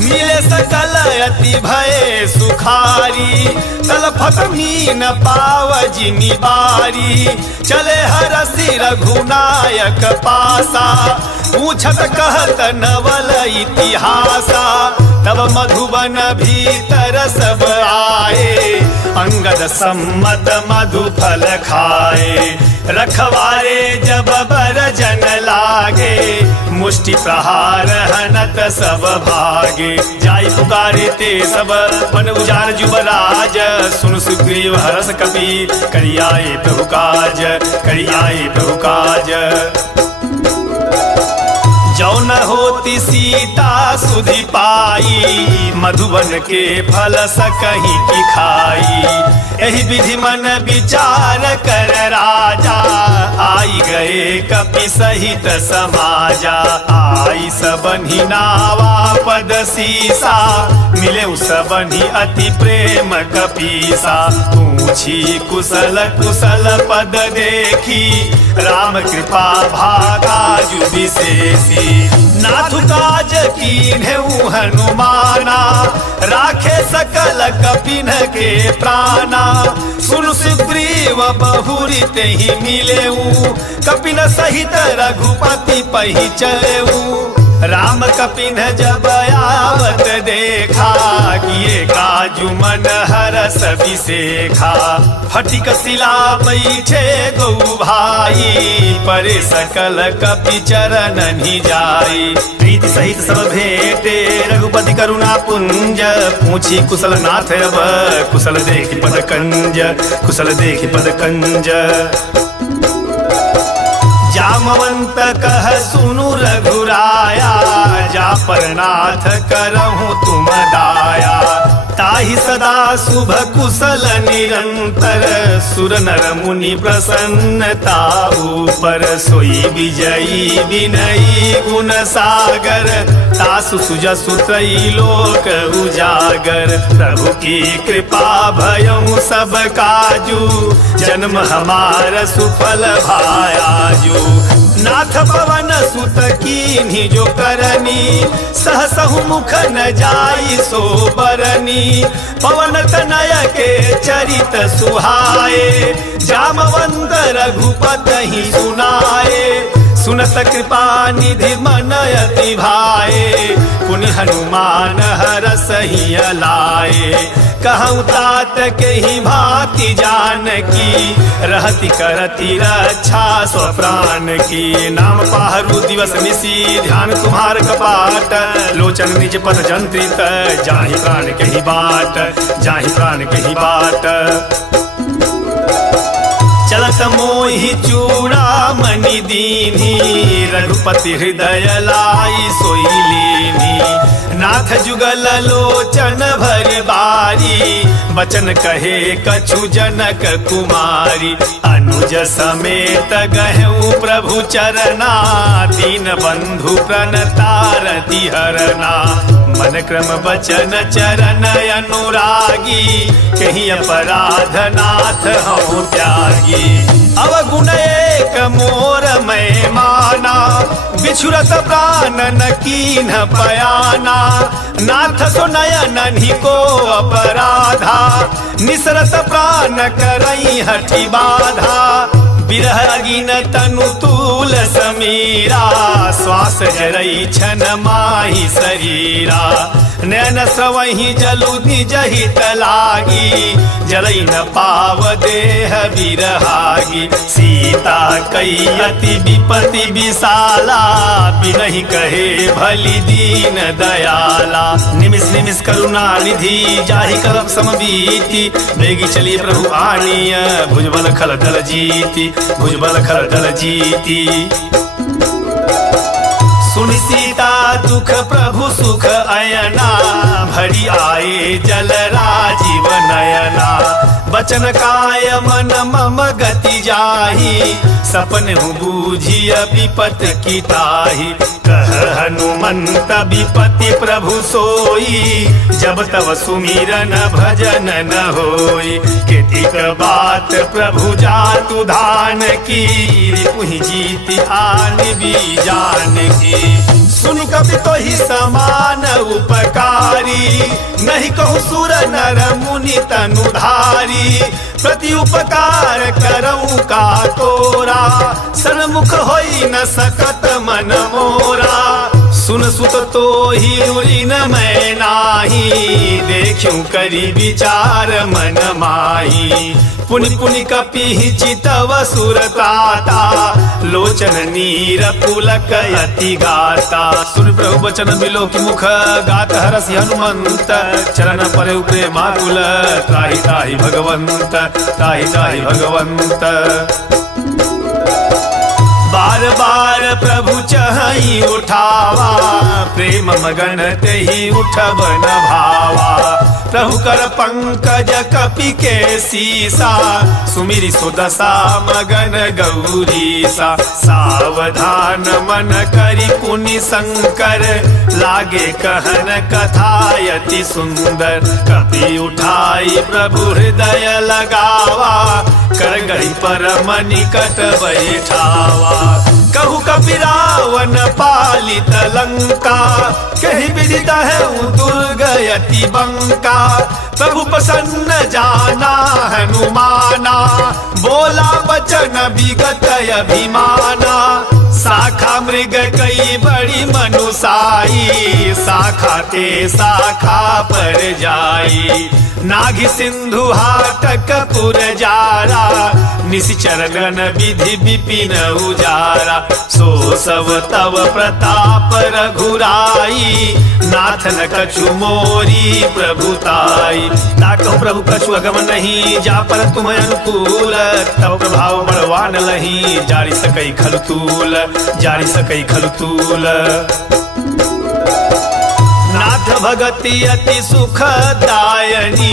मिले सकल अति भय सुखारी, तलफत मीन पाव जिमि बारी। चले हरसि रघुनायक पासा, पूछत कहत नवल इतिहासा। तब मधुबन भीतर सब आए, अंगद सम्मत मधु फल खाए। रखवारे जब बरजन लागे, मुष्टि प्रहार हनत सब भागे। जाई पुकारे ते सब मन उजार जुबराज, सुन सुग्रीव हरस कपि करियाए प्रभु काज, करियाए प्रभु काज। जो न होती सीता सुधि पाई, मधुबन के फल सकहीं की खाई। यही विधि मन विचार कर राजा, आई गए कपि सहित समाजा। आई सबनि नावा पद सीसा, मिले सबनि अति प्रेम कपीसा। पूछी कुशल कुशल पद देखी, राम कृपा भागा जु विशेषी। नाथु काज कीन्हु हनुमाना, राखे सकल कपिन के प्राणा। सुन सुग्रीव बहुरी तेहि मिलेऊ, कपिन सहित रघुपति पहिचलेऊ। राम कपिन जब आवत देखा, किए काजु मन हरस विसेखा। फटिक शिला बैठे गौ भाई, परे सकल कपि चरण ही जाई। प्रीति सहित सब भेटे, रघुपति करुणा पुंज। पूछी कुशल नाथ अब, कुशल देखि पद कंज, कुशल देखि पद कंज। जामवंत कह सुनु रघुराया, जा पर नाथ करहु तुम दाया। ताहि सदा शुभ कुशल निरंतर, सुर नर मुनि प्रसन्नता ऊपर। सोई विजयी विनयी गुण सागर, तासु सुजसु त्रैलोक उजागर। प्रभु की कृपा भयउ सब काजू, जन्म हमार सुफल भायाजू। नाथ पवन सुत कीन्ही जो करनी, सहसहु मुख न जाई सो बरनी। पवन तनय के चरित सुहाए, जामवंत रघुपति सुनाए। सुनत कृपा निधि मन अति भाए, पुनि हनुमान हरसहि लाए। कहूँ तात के ही भांति जानकी, रहति करति रक्षा स्वप्राण की। नाम पाहरु दिवस निसी, ध्यान तुम्हार कपाट। लोचन निज पद जंत्रित, जाहि प्राण के ही बाट, जाहि प्राण के ही बाट। चलत मोहि चूड़ामणि दीन्ही, रघुपति हृदय लाई सोई लीन्ही। नाथ जुगल लोचन भर बारी, बचन कहे कछु जनक कुमारी। अनुज समेत गहु प्रभु चरना, दीन बंधु प्रणतारति हरना। मन क्रम बचन चरण अनुरागी, कहीं अपराध नाथ हूँ त्यागी। अवगुण एक मोर मैं माना, बिछुरत प्राण न कीन्ह पयाना। नाथ सो नयन को अपराधा, निसरत प्राण करई हठि बाधा। बिरह अगिन तनु तूल समीरा, श्वास जरई छन माही शरीरा। नैन स्रवहि जलु निज हित लागी, जरई न पाव देह बिरहागी। सीता कई अति विपति विशाला, बिनहि कहे भली दीन दयाला। निमिष निमिष करुणा निधि, जाहि करब समबीति। बेगी चली प्रभु आनिय, भुजबल खल दल जीति, भुजबल खल दल जीति। सुन सीता दुख प्रभु सुख अयना, भरी आए जल राजीव नयना। बचन काय मन मम गति जाहि, सपन बूझी विपत की ताहि। कह हनुमंत विपति प्रभु सोई, जब तब सुमिरन भजन न होई। केतिक बात प्रभु जातु धान की, पुहि जीति आन बीजान की। सुन कवि तो ही समान उपकारी, नहीं कहूँ सुर नर मुनि तनुधारी। प्रति उपकार करऊँ का तोरा, सन्मुख होई न सकत मन मोरा। सुन सुत तो ही उरी न मैं नाही, देखूं करी विचार मन माही। पुनि पुनि कपि चितव सुरताता, लोचन नीर पुलक अति गाता। सुन प्रभु वचन बिलो की मुख, गात हरसि हनुमंत। चरण परे प्रेमाकुल, त्राहि त्राहि भगवंत, त्राहि त्राहि भगवंत। बार बार प्रभु चहि उठावा, प्रेम मगन तेहि उठब न भावा। प्रभु कर पंकज कपि के सीसा, सुमिरि सुदशा मगन गौरीसा। सावधान मन करि पुनि शंकर, लागे कहन कथायति सुंदर। कपि उठाई प्रभु हृदय लगावा, कर गई परम निकट बैठावा। कहु कपि रावण पालित लंका, कहीं विदित है दुर्गयति बंका। प्रभु प्रसन्न जाना हनुमाना, बोला वचन विगत अभिमाना। शाखा मृग कई बड़ी मनुसाई, शाखा ते शाखा पर जाई। नाघि सिंधु हाटक पुर जारा, निश्चर गण विधि विपिन उजारा। सो सब तव प्रताप रघुराई, नाथ न कछु मोरी प्रभुताई। ताकहु प्रभु कछु अगम नहीं, जा पर तुम अनुकूल। तव प्रभाव बड़वान लही, जारी सकई खलु तूल, जारी सकई खलु तूल। नाथ भगति अति सुखदायनी,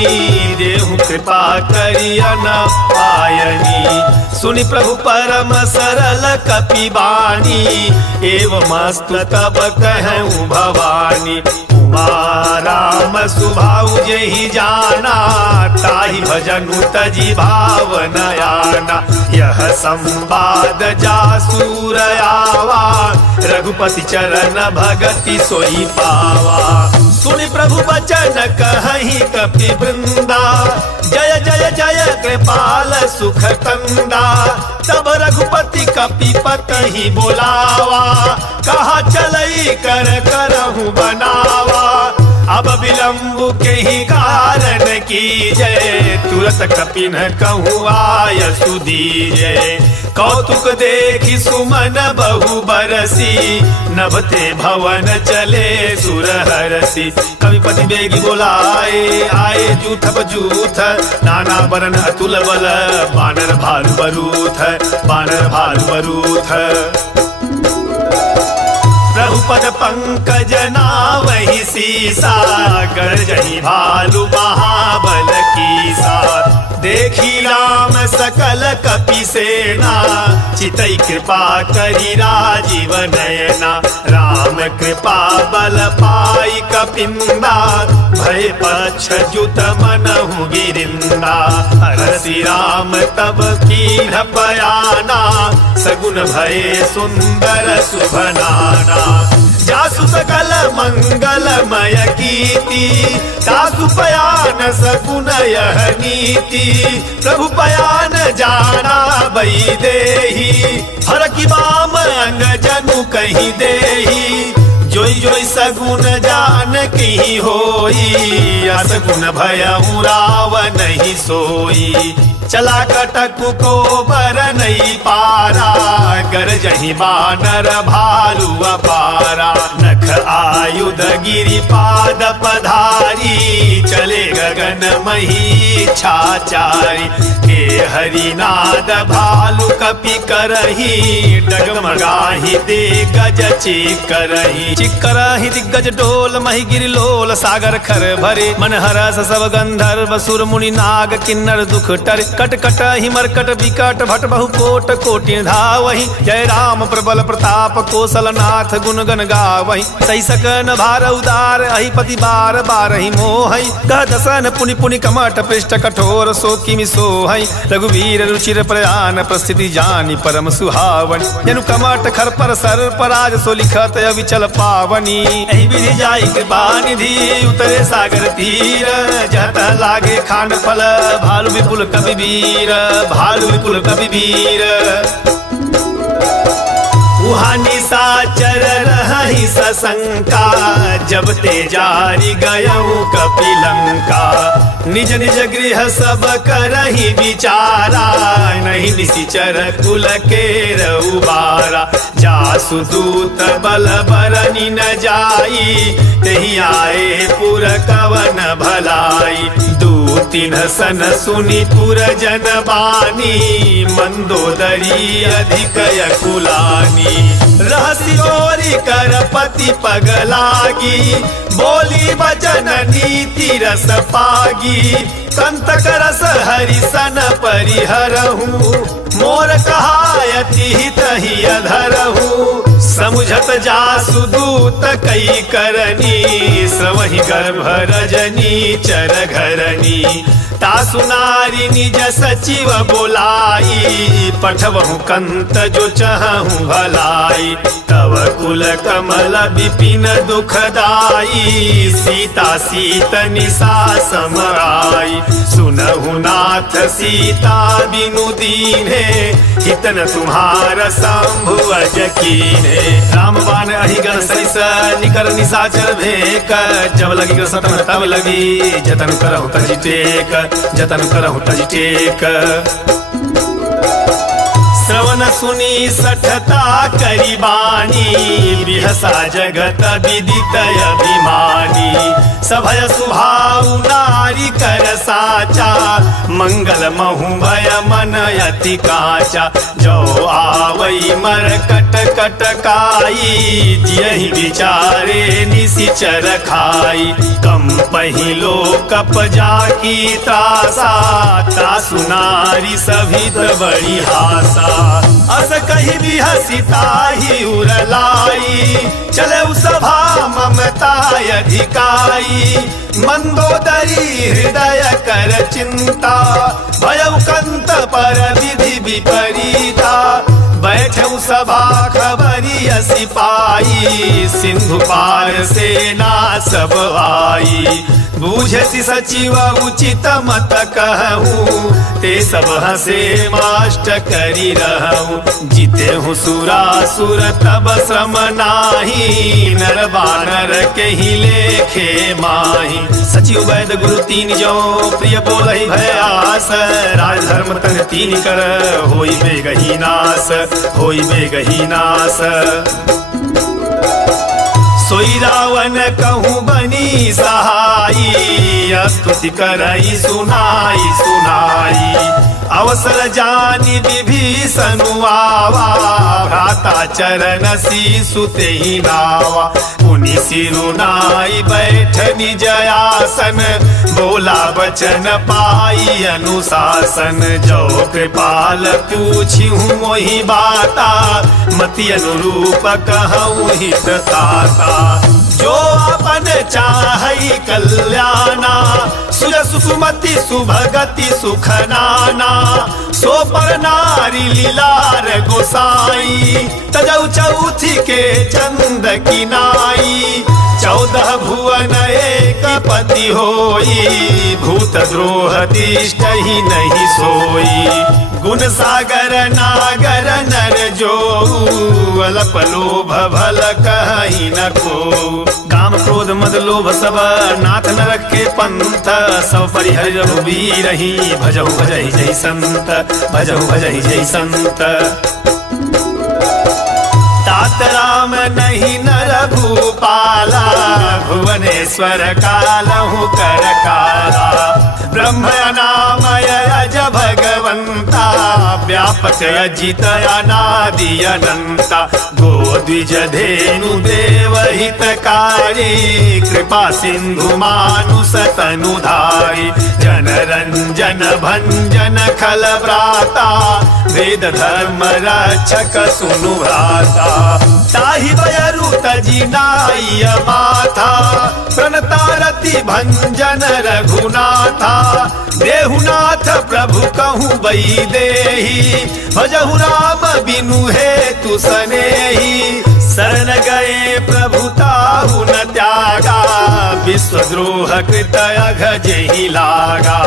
देहु कृपा करियन पायनी। सुनि प्रभु परम सरल कपि बानी, एवमस्तु तब कहूँ भवानी। उमा राम सुभाउ जेहि जाना, ताहि भजनु तजि भाव नयाना। यह संवाद जासुर आवा, रघुपति चरण भगति सोई पावा। सुनि प्रभु वचन कहहि कपि वृंदा, जय जय जय कृपाल सुख कंदा। तब रघुपति कपि पतहि बोलावा, कहा चलई कर करहु बनावा। अब विलंब के ही कारण कीजय, तुरत कपि न कहूँ आय सुदीजय। कौतुक देखि सुमन बहु बरसी, नभते भवन चले सुर हरसी। कविपति बेगी बोलाए, आए जूथप जूथ, नाना बरन अतुल बल। बानर भालु बरूथ, बानर भालु बरूथ। प्रभुपद पंकज नावहि सीसा, गरजहि भालु महाबल कीसा। देखी राम सकल कपि सेना, चितई कृपा करि राजीव नयना। राम कृपा बल पाई कपिंदा, भय पक्ष जुत मनहु गिरिंदा। हरसि राम तब कीन्ह बयाना, सगुन भये सुंदर शुभ नाना। जासु सकल मंगलमय कीर्ति, तासु पयान सगुन यह नीति। प्रभु पयान जाना बई देही, हर की बाम अंग जनु कहीं देही। जोई जोई सगुन जान की होई, असगुन भयउ राव नहीं सोई। चला कटकु को बर नहीं पारा, गरजहि बानर भालु अपारा। नख आयुध गिरि पाद पधारी, चले गगन मही छाचारी। हे हरिनाद भालु कपि करही डगमगाही दिग्गज चिकरही चिकरही दिग्गज डोल मही गिरिलोल सागर खर भरे मन हरस सब गंधर्व सुर मुनि नाग किन्नर दुख टर कट कट हिमरकट विकट भट बहु कोट कोटि धावही जय राम प्रबल प्रताप कौशलनाथ गुण गण गावही सही सकन भार उदार अहिपति बार बार ही मोहई कह दसन पुनि पुनि कमठ पृष्ठ कठोर सो किमि सोहई रघुवीर रुचिर प्रयान प्रस्थिति जानी परम सुहावन जनु कमठ खर पर सर पराज सो लिखत अविचल पावनी एहि विधि जाई कृपा निधि उतरे सागर तीर जहत लागे खान फल भालु विपुल कवि वीर भालु विपुल कवि वीर उहाँ निशाचर रहि सशंका जब ते जारी गयऊ कपिलंका निज निज गृह सब करहि विचारा नहीं निशिचर कुल के रउबारा जासु दूत बल बरनी न जाई तेहि आए पुर कवन भलाई दू तीन सन सुनि पुर जन बानी मंदोदरी अधिक कुलानी रहसी ओरी कर पति पगलागी बोली वचन नीति रस पागी कंतक रस हरिसन परिहरहूँ मोर कहायति हित ही अधरहूँ समुझत जासु दूत कई करनी सवहि गर्भ रजनी चर घरनी तासु नारी निज सचिव बोलाई पठवहु कंत जो चहु भलाई तव कुल कमल विपिन दुखदाई सीता सीत निशा समराई सुनहु नाथ सीता बिनु दीन्हे हितन तुम्हार शंभु अजकीन्हे राम बाण अहिगन सरिस निकर निशाचर भेक जब लगी ग्रसतन तब लगी जतन करहु तजि टेक जतन करहु तजि टेक श्रवण सुनी सठता करी बानी बिहसा जगत विदित अभिमानी सभय सुभाव नारी कर साचा मंगल महु भय मन अति काचा जो आवई मर कट कट काई जियहि विचारे निशिचर खाई कम पहिलो कप जाकी त्रासा तासु नारी सभित बड़ी हासा अस कही भी हसिता ही उरलाई चले सभा ममता अधिकाई मंदोदरी हृदय कर चिंता भयउ कंत पर विधि विपरीता बैठऊ सभा खबरी सिपाही सिंधु पार सेना सब आई बूझसी सचिव उचित मत कहूँ ते सब हसे माष्ट करी रहूँ जीते हूँ सुरासुर तब श्रम नाही नर बानर के ही लेखे माही सचिव वैद गुरु तीन जो प्रिय बोलहि भयास राज धर्म तन तीन कर होई बेगही नास होई बेगही नास सोई रावण कहूँ बनी सहाई स्तुति करई सुनाई सुनाई अवसर जानी विभीषण आवा भ्राता चरण शीशु तेहि नावा पुनि सिरुनाई बैठ निज आसन बोला वचन पाई अनुशासन जो कृपाल पूछिहूँ मोहि बाता मति अनुरूप कहूँ हित ताता जो अपन चाहई कल्याणा सुजसु सुमति सुभगति सुख नाना सो पर नारी लीलार गोसाई तजौ चौथी के चंद की नाई 14 भुवन एक पति होई भूत द्रोह दिष्ट ही नहीं सोई गुण सागर नागर नर जो अल्प लोभ भल कहीं न को काम क्रोध मद लोभ सब नाथ न रखे पंथ सब परिहर रघुवीर ही भजहु भजहि जय संत भजहु भजहि जय संत तात राम नहीं नर भूपाला भुवने महेश्वर कालहु कर काला। ब्रह्म अनामय अज भगवंता, व्यापक अजित अनादि अनंता। गो द्विज धेनु देव हितकारी, कृपा सिंधु मानुष तनुधारी। जन रंजन भंजन खल व्राता, वेद धर्म रक्षक सुनु भ्राता। ताहि बयरु तजी नाय माथा, प्रणतारति भंजन रघुनाथा। देहुनाथ प्रभु कहूँ बई देहि, भजहु राम बिनु हेतु सनेहि। शरण गए प्रभु ताहु न त्यागा, विश्वद्रोह कृत अघजहि लागा।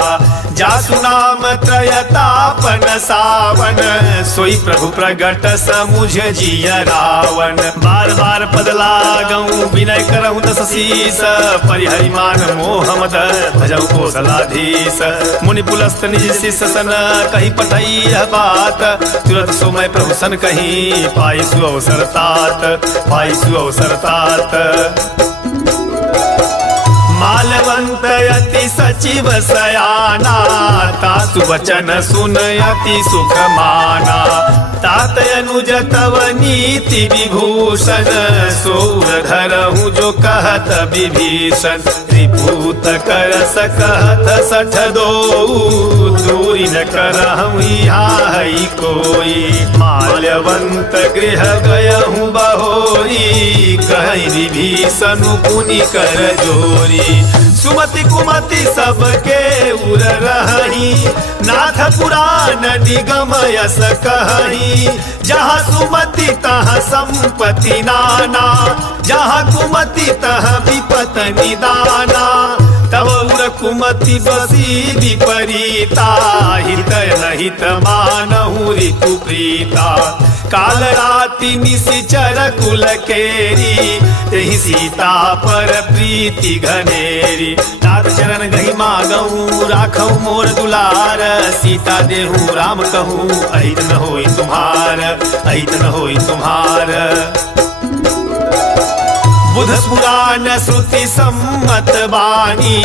जासु नाम त्रयतापन सावन, सोई प्रभु प्रगट समुझ जिय रावण। बार बार पद लागऊं विनय करऊं दस शीस, परिहरि मान मोह मद भजऊ कौशलाधीश। मुनि पुलस्त निज शिष्य सन, कही पठई यह बात। तुरत सो मैं प्रभु सन कहीं, पाई सु अवसर तात, पाई सु अवसर तात। मालवंत अति सचिव सयाना, तासु वचन सुन अति सुख माना। तात अनुज तव नीति विभूषण, सोर धरहु जो कहत विभीषण। त्रिपुत कर सकहत सठ दोऊ, दूरी न करहु यहाँ है कोई। माल्यवंत गृह गयहु बहोरी, कहि विभीषण पुनि कर जोरी। सुमति कुमति सबके उर रही, नाथ पुराण निगम यस कही। जहाँ सुमति तहाँ संपत्ति नाना, जहाँ कुमति तहाँ विपत निदाना। तब उर कुमति बसी विपरीता, हित नहित मानहु ऋतु प्रीता। काल राति निशिचर कुल केरी, तेहि सीता पर प्रीति घनेरी। तात चरण गहि मागऊं, राखऊं मोर दुलार। सीता देहूं राम कहूं, अहित न होई तुम्हार, अहित न होई तुम्हार। बुध पुराण श्रुति सम्मत वाणी,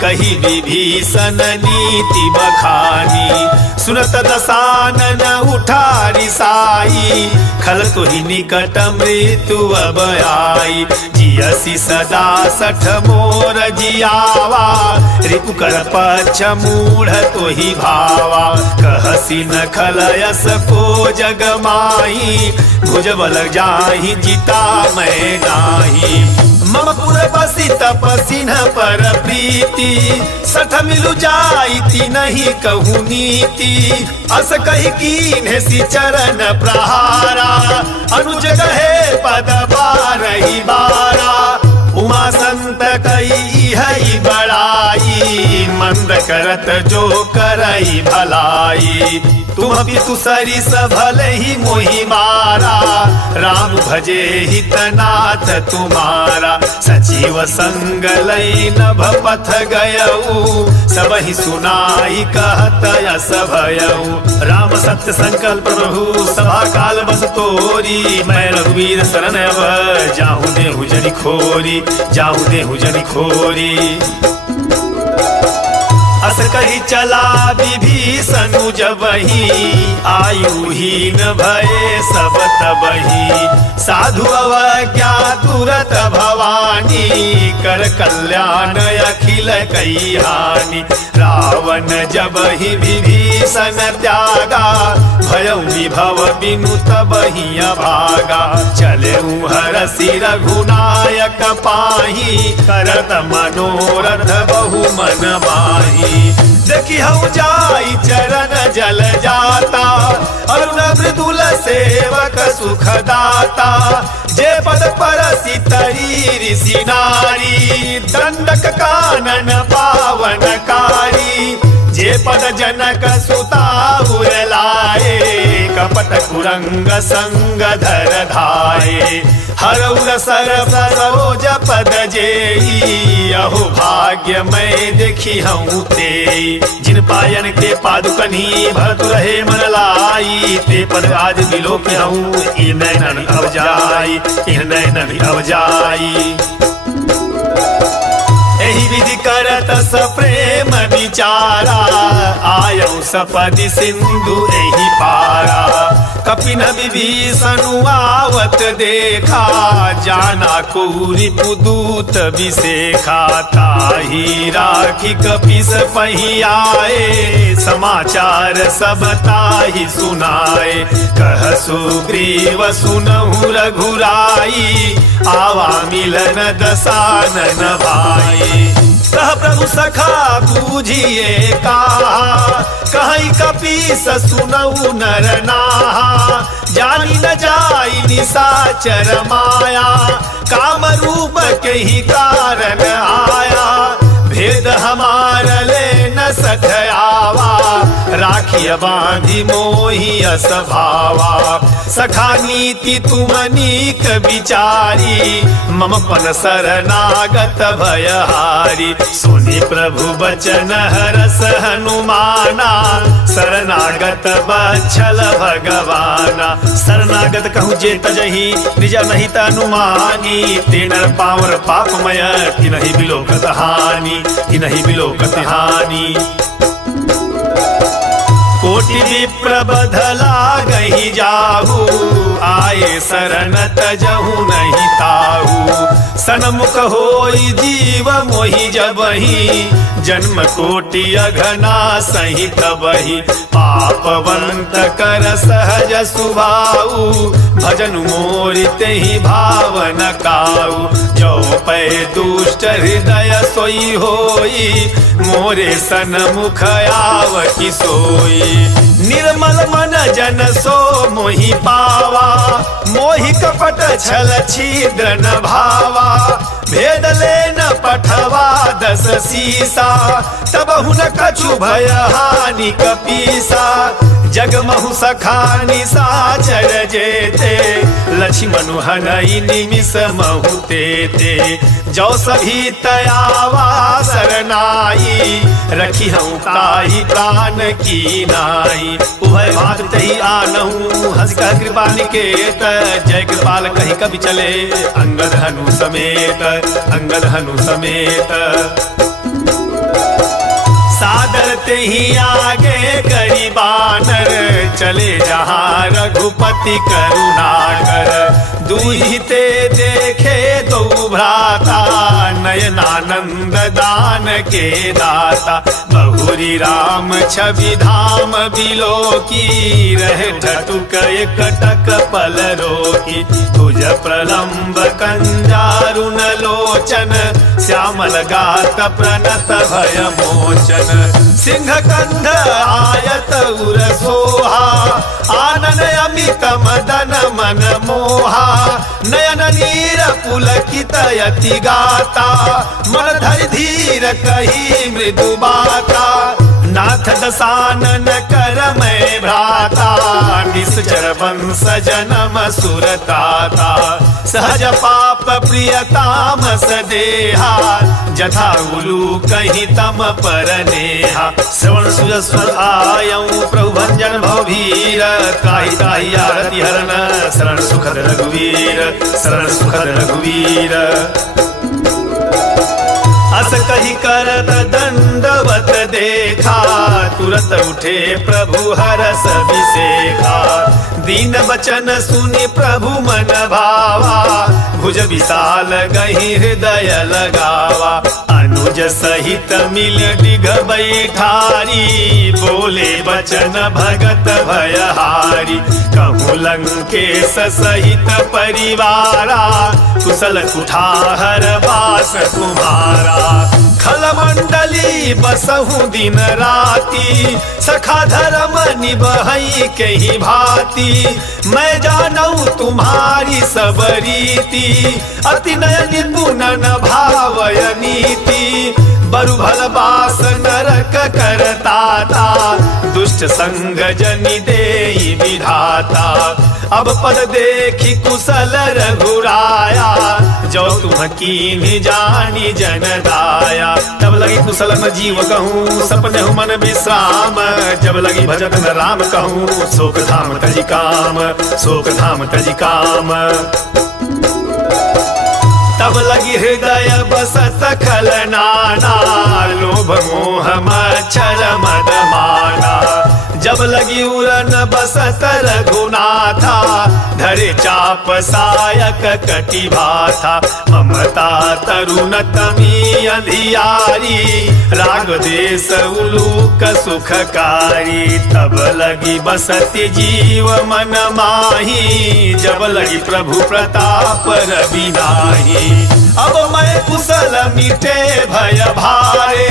कही विभीषण नीति बखानी। सुनत दसानन उठारी साई, खल तुहि निकट मृत्यु अब आई। जियसी सदा सठ मोर जियावा, रिपु कर पक्ष मूढ़ तोहि भावा। कहसी न खलयस को जग माही, भुजबल जाहि जिता मैं नाही। मम पुर बसी तपसी न पर प्रीति, सठ मिलु जाइति नहीं कहूँ नीति। अस कही कीन्हे सी चरण प्रहारा, अनुज गहे पद बारहि बारा। उमा संत कई है बड़ाई, मंद करत जो करई भलाई। तुम पितु सरिस भले ही मोहि मारा, राम भजे हितनाथ तुम्हारा। सचिव संग लई नभ पथ गयऊ, सबहि सुनाई कहत यस भयऊ। राम सत्य संकल्प प्रभु सभा काल बस तोरी। मैं रघुवीर शरण अब जाहु देहु जनि खोरी, जाहु देहु जनि खोरी। अस कही चला विभीषण जबहि, आयुहीन भये सब तबहि। साधु अवज्ञा तुरत भवानी, कर कल्याण अखिल कई हानि। रावण जबहि विभीषण त्यागा, भयउ विभव बिनु तबहि अभागा। चलेउ हरषि रघुनायक पाहि, करत मनोरथ बहु मन माहि। देखी हूँ जाई चरण जल जाता, अरुण मृदुल सेवक सुख दाता। जे पद परसि तरी ऋषि नारी, दंडक कानन पावनकारी। जे पद जनक सुता उरलाए, कपट कुरंग संग धर धाये। हरउर सर सरोज पद जेई, अहो भाग्य मैं देखी हूँ ते। जिन पायन के पादुकनी भरत रहे मन लाई, ते पद आज बिलोक हूँ इन नैनन अब जाई, इन नैनन अब जाई। यही विधि करत सप्रेम विचारा आयौ सपदि सिंधु एहि पारा कपिन विभीषण आवत देखा जाना कूरि पुदूत विशेखा ताहि राखी कपिस पहियाए समाचार सब ताहि सुनाए कह सुग्रीव सुनहु रघुराई आवा मिलन दसानन भाई कह प्रभु सखा बूझिए कहा कहीं कपीस सुनऊ नर नाहा जानी न जाई निशाचर माया काम रूप के ही कारण आया भेद हमार ले न सखयावा राखिय बांधी मोहि असभावा सखा नीति तुम नीक विचारी मम पन शरणागत भयहारी सुनि प्रभु बचन हरस हनुमाना शरणागत बच्छल भगवाना शरणागत कहूँ जे तजही निज नहीं तनुमानी तेनर पावर पापमय तिनहि बिलोकत हानि तिनहि बिलोकत हानि कोटि विप्र बधला गही जाहू आए शरण तजहू नहीं ताहू सनमुख होई जीव मोहि जबही जन्म कोटि अघना सहित बही पापवंत कर सहज सुभाऊ भजन मोरि तेहि भावन काऊ जो पै दुष्ट हृदय सोई होई मोरे सनमुख आवति सोई निर्मल मन जन सो मोहि पावा मोहि कपट छल छिद्र न भावा भेद ले न पठवा दस सीसा तब हुन कछु भय हानि कपीसा जगमहु सखानि साचर जेते लक्ष्मण हनई निमिष महु तेते जो सभी तयावा सरनाई रखी हूँ ताही प्राण की नाई उभय भाग तही आनहु हंस कह कृपा निकेत जय कृपाल कहीं कभी चले अंगद हनु समेत सादर ते ही आगे करी बानर चले जहाँ रघुपति करुणाकर दुहिते देखे दो भ्राता नयनानंद दान के दाता बहुरी राम छवि धाम बिलो की रहे ठटुक कटक पल रोकी तुझ प्रलंब कंजारुन लोचन श्यामल गात प्रणत भय मोचन सिंह कंध आयत उर सोहा आनन अमित मदन मन मोहा नयन नीर पुलकित यति गाता मन धरि धीर कही मृदु बाता नाथ दसानन कर मैं भ्राता निश्चर वंश जनम सुरताता सहज पाप प्रियताम सदेहा जथा उलू कहीं तम पर नेहा श्रवण सुजस्वर आयऊ प्रभु भंजन भवभीर ताहि ताहि आरति हरन शरण सुखद रघुवीर अस कही करत दंडवत देखा तुरत उठे प्रभु हरस विसेखा दीन बचन सुनि प्रभु मन भावा भुज विशाल गही हृदय लगावा अनुज सहित मिल डिग बैठारी बोले बचन भगत भयहारी कहूँ लंकेश सहित परिवारा कुशल कुठार बास तुम्हारा खल मंडली बसहु दिन राती सखा धर्म निबहई के ही भांति मैं जानऊ तुम्हारी सब रीति अति नय निपुण न भावय नीति बरु भल बास नरक करताता दुष्ट संग जनि देई विधाता अब पद देखी कुशल रघुराया जो तुम कीन जानी जन दाया तब लगी कुशल न जीव कहूँ सपने मन विश्राम जब लगी भजन न राम कहूँ शोक धाम तजी काम तब लगी हृदय बसत खल नाना, लोभ मोह मच्छर मद माना। जब लगी उरन बसत रघुनाथा, धरे चाप सायक कटि भाथा। ममता तरुण तमी अंधियारी, राग देश उलूक सुखकारी। तब लगी बसति जीव मन माही, जब लगी प्रभु प्रताप रवि नाही। अब मैं कुशल मिटे भय भारे,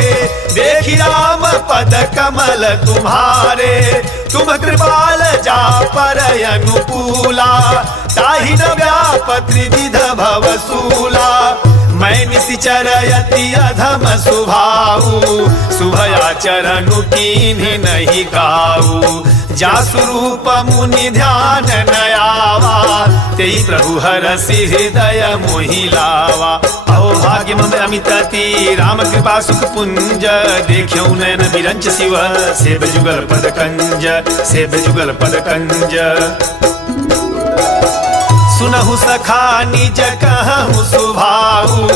देखी राम पद कमल तुम्हारे। तुम कृपाल जा पर अनुकूला, ताहि न व्याप त्रिविध भवसूला। मैं निशिचर यति अधम सुभाऊ, शुभयाचरनु कीन्हि नहीं काऊ। जासु रूप मुनि ध्यान न आवा, तेहि प्रभु हरसि हृदय मोहि लावा। अहो भाग्य मम अमितति राम कृपा सुख पुंज, देखियो नयन बिरंच शिव सेव जुगल पद कंज, सेव जुगल पद कंज। सुनहु सखा निज कहु सुभाऊ,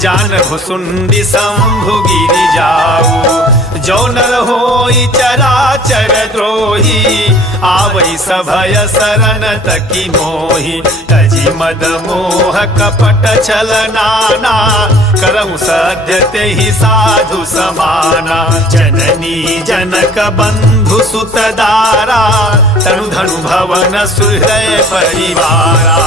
जानहु सुंदि शंभु गिरि जाऊ। जो नर होई चराचर द्रोही, आवै सभय शरण तकी मोहि। तजी मद मोह कपट छल नाना, करहु सद्य तेहि साधु समाना। जननी जनक बंधु सुत दारा, तनु धनु भवन सुहृदय परिवारा।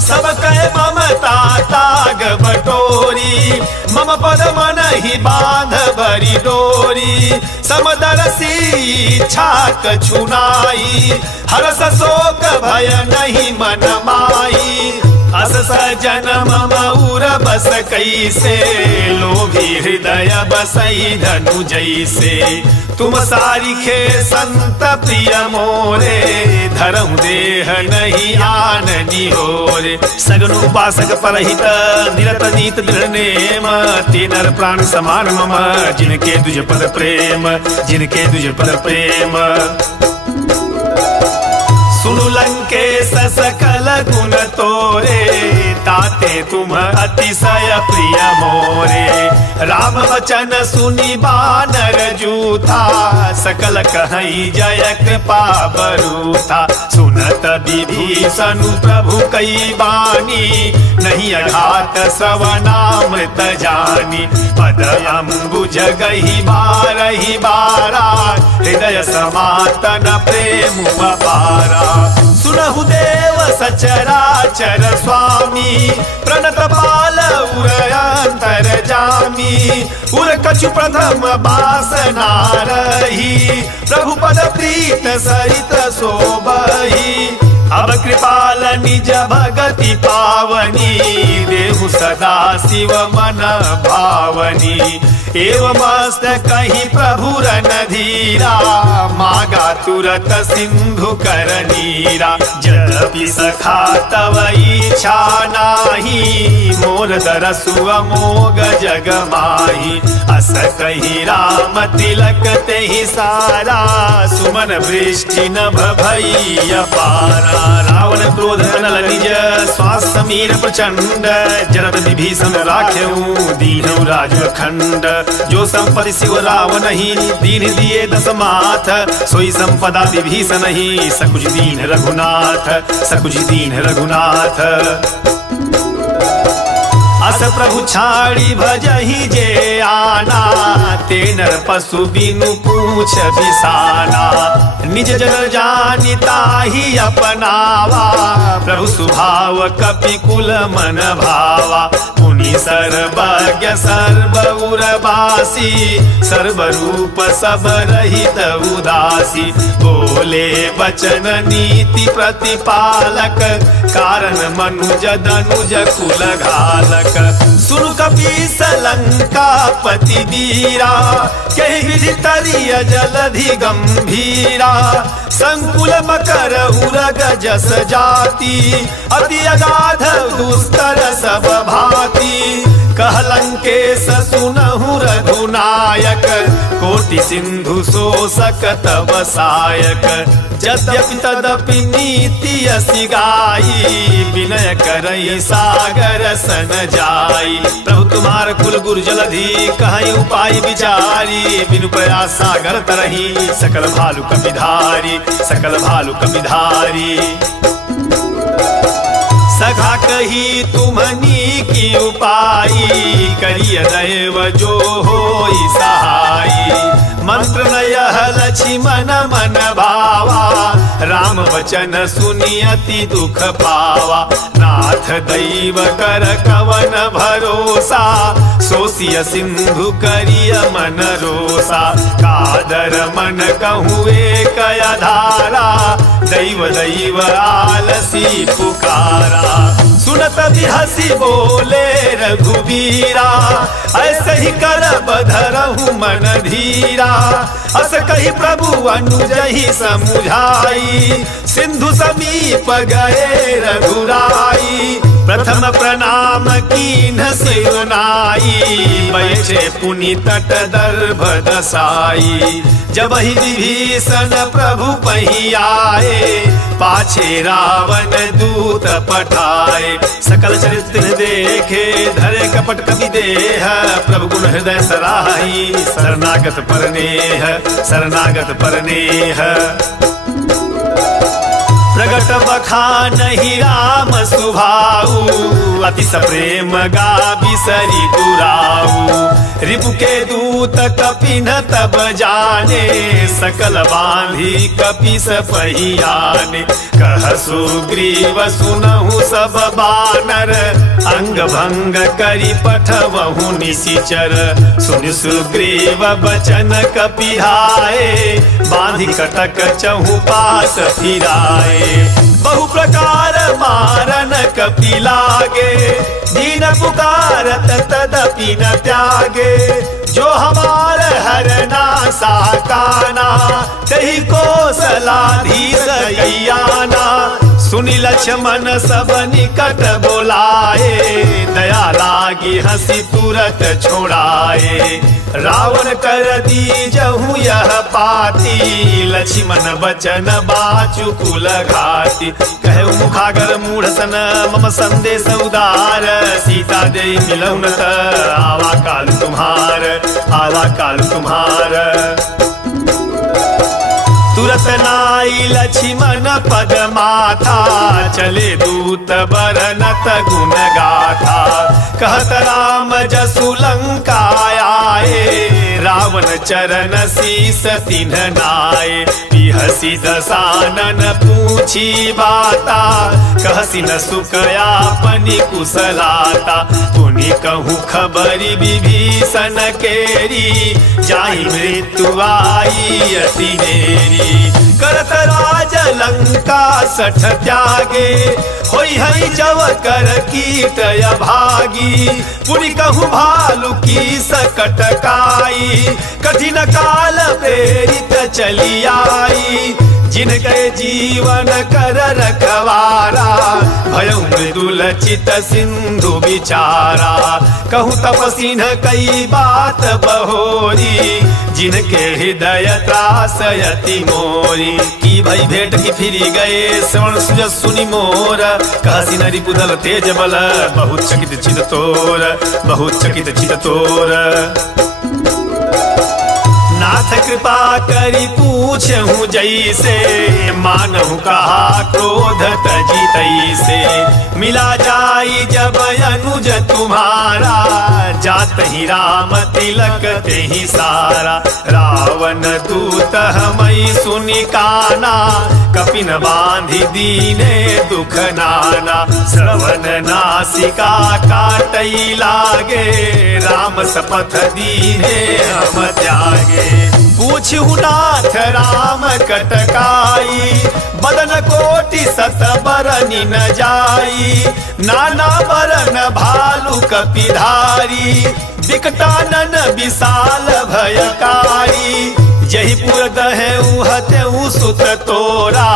सब कहे ममता ताग बटोरी, मम पद मन ही बांध बरी डोरी। समदरसी इच्छा कछु नाई, हरस शोक भय नहीं मन माई। अस सजन मम उर बस कैसे, लोभी हृदय बसई धनु जैसे। तुम सारिखे संत प्रिय मोरे, धरहु देह नहीं आन निहोरे। सगनु उपासक परहित निरत नीत दृढ़ नेम, ते नर प्राण समान मम, जिनके दुज पद प्रेम, जिनके दुज पद प्रेम। सुनु लंकेश सकल गुण तोरे, ताते तुम अतिशय प्रिय मोरे। राम वचन सुनि बानर जूथा, सकल कहई जय कृपा बरूथा। सुनत विभीषण प्रभु कई बानी, नहीं अघात श्रवणामृत जानी। पद अम्बुज गही बारही बारा, हृदय समातन प्रेम अपारा। सुनहु देव सचराचर स्वामी, प्रणत बाल उर अंतर जामी। उर कछु प्रथम बासना रही, प्रभु पद प्रीत सहित सोबही। अब कृपाल निज भगति पावनी, देहु सदा शिव मन भावनी। एवमस्त कहीं प्रभु रन धीरा, मागा तुरत सिंधु कर नीरा। जदपि सखा तव इच्छा नाही, मोर दरसु अमोघ जग माही। अस कही राम तिलक तेहि सारा, सुमन वृष्टि नभ भई अपारा। रावण क्रोध अनल निज, श्वास समीर प्रचंड। जरद विभीषण राख्यऊ, दीनऊ राजखंड। जो संपत्ति शिव रावण ही, दीन दिए दस माथ। सोई संपदा विभीषण ही, सकुच दीन रघुनाथ, सकुच दीन रघुनाथ। अस प्रभु छाड़ी भजहि जे आना, ते नर पशु बिनु पूछ बिसाना। निज जन जानि ताहि अपनावा, प्रभु स्वभाव कपि कुल मन भावा। मुनि सर्वज्ञ सर्व उर्वासी, सर्वरूप सब रहित उदासी। बोले वचन नीति प्रतिपालक, कारण मनुज दनुज कुल घालक। सुनु कपीस लंका पति वीरा, कहि विधि तरिय जलधि गंभीरा। संकुल मकर उरग जस जाति, अति अगाध दुस्तर सब भाति। कहलंकेश सुनहु रघुनायक, कोटि सिंधु शोषक तब सायक। यद्यपि तदपि नीति यसी गाई, विनय करई सागर सन जाई। प्रभु तुम्हार कुल गुरु जलधि, कहीं उपाय विचारी। बिनु प्रयास सागर तरही, सकल भालु कपिधारी, सकल भालु कपिधारी। सखा कही तुम्हनी की उपाई, करिय दैव जो होई सहाई। मंत्र नयह लक्ष्मण मन भावा, राम वचन सुनि अति दुख पावा। नाथ दैव कर कवन भरोसा, सोसिय सिंधु करिय मन रोसा। कादर मन कहूए कया धारा, दैव दैव आलसी पुकारा। सुनत भी हसी बोले रघुबीरा, ऐसे ही कर बधरहु मन धीरा। अस कही प्रभु अनुजहि समुझाई, सिंधु समीप गए रघुराई। प्रथम प्रणाम कीन्ह सिरुनाई, बैठे पुनि तट दर्भ दसाई। जब ही विभीषण प्रभु पही आए, पाछे रावण दूत पठाए। सकल चरित्र देखे, धरे कपट कवि देह। प्रभु गुण हृदय सराही, शरणागत परनेह, शरणागत परनेह। प्रगट बखानहि राम सुभाऊ, अतिश प्रेम गा बिसरि दुराऊ। रिपु के दूत कपिन तब जाने, सकल बांधी कपिस पहियाने। कह सुग्रीव सुनहु सब बानर, अंग भंग करि पठवहु निशिचर। सुनि सुग्रीव बचन कपिहाए, बांधि कटक चहु पास फिराए। बहु प्रकार मारन कपि लागे, दीन पुकारत तदपि न त्यागे। जो हमार हरना साकाना, तही कौशलाधीश गैयाना। सुनि लक्ष्मण सब निकट बोलाए, दया लागी हंसी तुरत छोड़ाए। रावण कर दीजहु यह पाती, लक्ष्मण बचन बाचु कुल घाती। कहे मुखागर मूढ़ सन मम संदेश उदार, सीता दे मिलऊ न त आवा काल तुम्हार, आवा काल तुम्हार। तुरत नाई लक्ष्मण पद माथा, चले दूत बरनत गुण गाथा। कहत राम जसु लंका आए, रावण चरण शीस तिन्ह नाए। बिहसी दसानन पूछी बाता, कहसी न सुख आपनि कुशलाता। पुनि कहूँ खबरी विभीषण केरी, जाहि मृत्यु आई अति नेरी। करत राज लंका सठ त्यागे, होई हई जव कर कीट अभागी। पुनि कहूँ भालु की सकट काई, कठिन काल प्रेरित चली आई। जिनके जीवन कर रखवारा, भयउ मृदुल चित सिंधु विचारा। कहूँ तपसी न कई बात बहोरी, जिनके हृदय त्रास यति मोरी। की भई भेंट की फिरी गए, श्रवण सुजस सुनि मोर। कहसी न रिपुदल तेज बल, बहुत चकित चित तोर, बहुत चकित चित तोर। नाथ कृपा करी पूछहु जैसे, मानहु कहा क्रोध तजी तैसे। मिला जाई जब अनुज तुम्हारा, जात ही राम तिलक ते ही सारा। रावण दूत हमई सुनि काना, कपिन बांधि दीने दुख नाना। श्रवण नासिका काटई लागे, राम सपथ दीने हम त्यागे। पूछहु नाथ राम कटकाई, बदन कोटि सत बरनि न जाई। नाना बरन भालु कपिधारी, विकटानन विशाल भयकारी। जही पुर दहे उहते सुत तोरा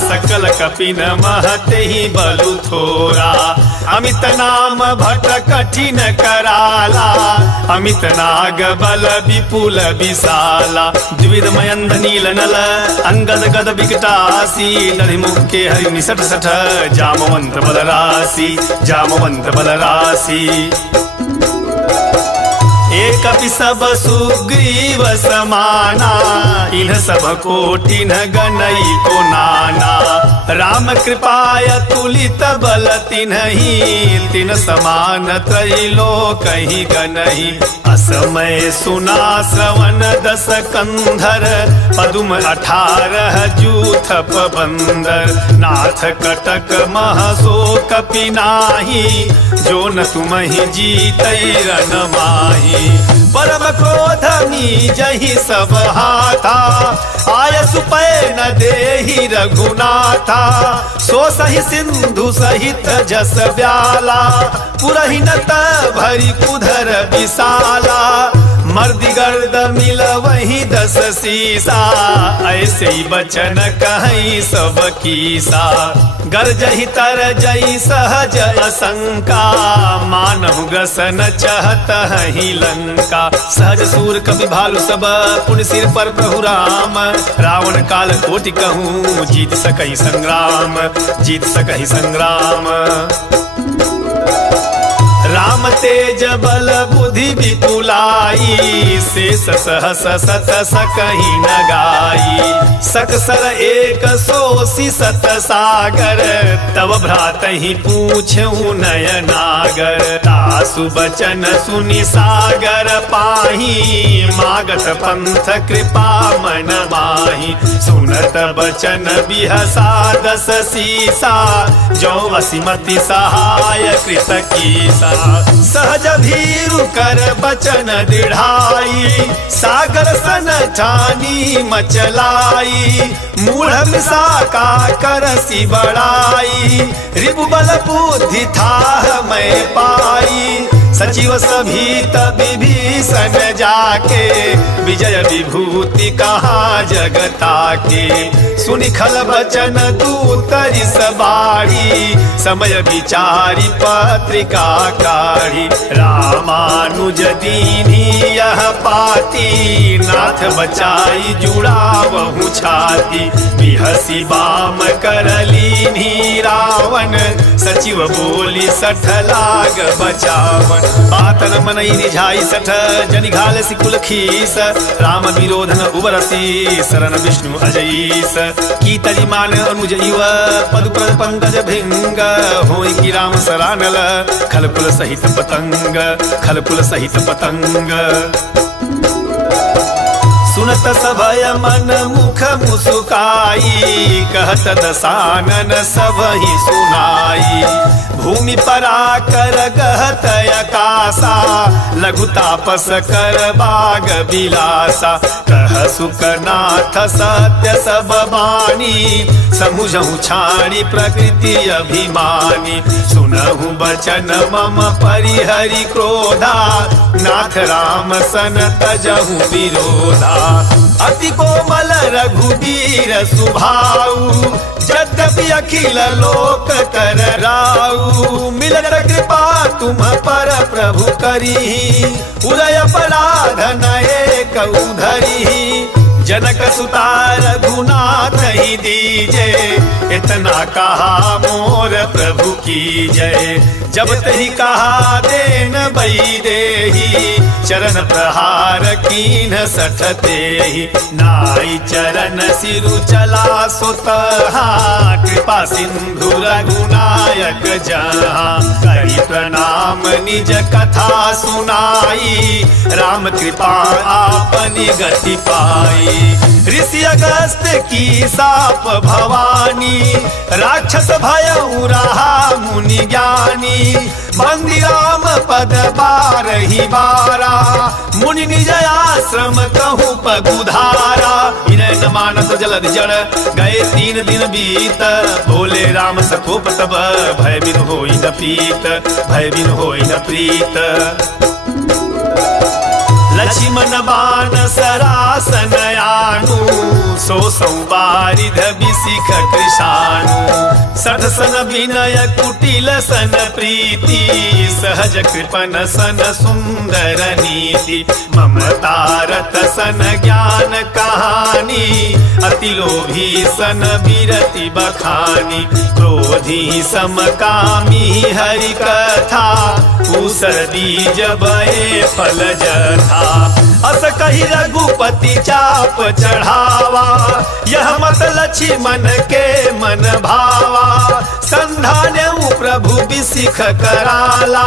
सकल कपिन महते ही बलु थोरा अमित नाम भट कठिन कराला अमित नाग बल विपुल विशाला द्विविध मयंद नील नल अंगद गद विकटासी नरि मुखे हरि निसठ सठ जामवंत बलरासी जामवंत बलरासी एक सब सुग्रीव समाना इन सब कोटिन गणई को नाना राम कृपाय तुलित बल तिन्हि तिन समान त्रैलोक ही गणहि असमय सुना श्रवण दस कंधर पदुम 18 जूथ पबंदर नाथ कटक महसो कपिनाही जो न तुमहि जीतै रन माही परम क्रोध जही सब हाथा आय सुपै न देहि रघुनाथा सो सही सिंधु सहित जस व्याला पुरहि न भरी कुधर विशाला मर्दी गर्द मिल वही 10 सीसा ऐसे ही बचन कहीं सब कीसा गरजहि तर जई सहज असंका मानहु गसन चहत ही लंका सहज सूर कवि भालु सब पुन सिर पर प्रभु राम रावण काल कोटि कहूँ जीत सकहि संग्राम जीत सकहि संग्राम राम तेज बल बुद्धि विपुलाई शेष सहस सत सकहि न गाई सकसर एक सोसी सत सागर तब भ्रातहि पूछऊ नय नागर तासु बचन सुनि सागर पाही मागत पंथ कृपा मन माही सुनत बचन बिहसा 10 सीसा जो असिमति सहाय कृत कीसा सहज भीरु कर बचन दृढ़ाई सागर सन ठानी मचलाई मूढ़ मिसा का करसी बड़ाई रिपु बल बुद्धि था मैं पाई सचिव सभी विभीषण जाके विजय विभूति कहा जगता के सुनि खल बचन दूतरि सबाड़ी समय विचारी पत्रिका काढ़ी रामानुज दीनी यह पाती नाथ बचाई जुड़ावहु छाती बिहसी बाम करलीनी रावण सचिव बोली 60 लाग बचावन बातन मनई निझाई 60 जनि घाल सिकुल खीस राम विरोधन उबरसी शरण विष्णु अजईस की तजिमान अनुज इव पदुप्रद पंकज भृंग होई की राम सरानल खलकुल सहित पतंग खलकुल सहित पतंग सुनत सभय मन मुख मुसुकाई कहत दसानन सबहि सुनाई भूमि पराकर गहत आकाशा लघु तापस कर बाग बिलासा कह सुकनाथ सत्य सब बानी समुझहु छाणी प्रकृति अभिमानी सुनहु बचन मम परिहरि क्रोधा नाथ राम सन तजहु विरोधा अति कोमल रघुवीर सुभाऊ यद्यपि अखिल लोक कर राऊ मिलत कृपा तुम पर प्रभु करी उदय अपराध नये कऊ धरी जनक सुता रघुनाथ ही दीजे इतना कहा मोर प्रभु की जय जब तही कहा देन बई देही चरण प्रहार कीन 60 तेहि नाई चरण सिरु चला सुतहा कृपा सिंधु रघुनायक जहाँ करी प्रणाम निज कथा सुनाई राम कृपा आपनी गति पाई ऋषि अगस्त की साप भवानी राक्षस भय रहा मुनि ज्ञानी बंदी राम पद बारही बारा मुनि निज आश्रम कहूँ पगुधारा विनय न मानत जलद जड़ गए 3 दिन बीत बोले राम सकोप तब भय बिनु होई न प्रीत भय बिनु होई न प्रीत लक्ष्मण बाण सरासन आनु, सो बारिध बिसिख कृषाणु। सठ सन विनय कुटिल सन प्रीति, सहज कृपन सन सुंदर नीति। ममतारत सन ज्ञान कहानी, अति लोभी सन विरति बखानी। क्रोधी समकामी हरि कथा, ऊसर बीज बए फल जथा। अस कही रघुपति चाप चढ़ावा, यह मत लक्ष्मण के मन भावा। संधान्यउ प्रभु बिसिख कराला,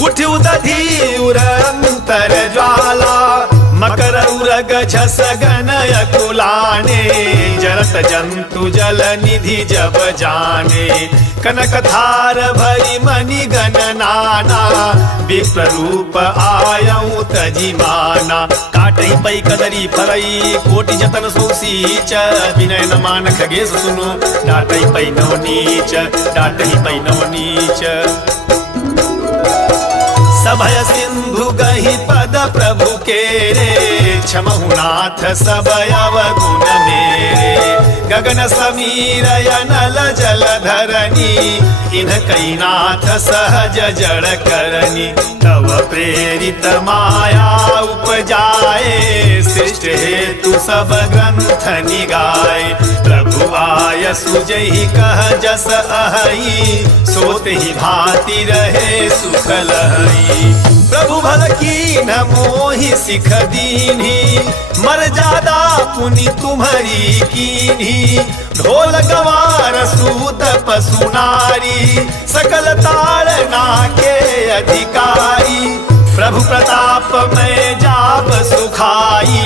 उठ उदधि उर अंतर ज्वाला। मकर उरग झस गनय कुलाने, जरत जंतु जल निधि जब जाने। कनक थार भरी मणि गण नाना, विप्र रूप आयऊ तजी माना। काटहि पै कदरी फरई, कोटि जतन सोसीच। विनय न मान खगेश सुनु, डाटहि पै नव नीच, डाटहि पै नव नीच। सभय सिंधु गहि पद प्रभु के रे, क्षमहु नाथ सब अवगुण मेरे। गगन समीर अनल जल धरनी, इनकई नाथ सहज जड़ करनी। तव प्रेरित माया उपजाए, सृष्टि हेतु सब ग्रंथ निगाए। प्रभु आय सुजहि कह जस अहई, सोत ही भांति रहे सुख लहई। प्रभु भल कीन मोहि सिख दीन्ही, मर्यादा पुनि तुम्हारी कीन्ही। ढोल गवार सूत पशु नारी, सकल ताड़ना के अधिकारी। प्रभु प्रताप में जाप सुखाई,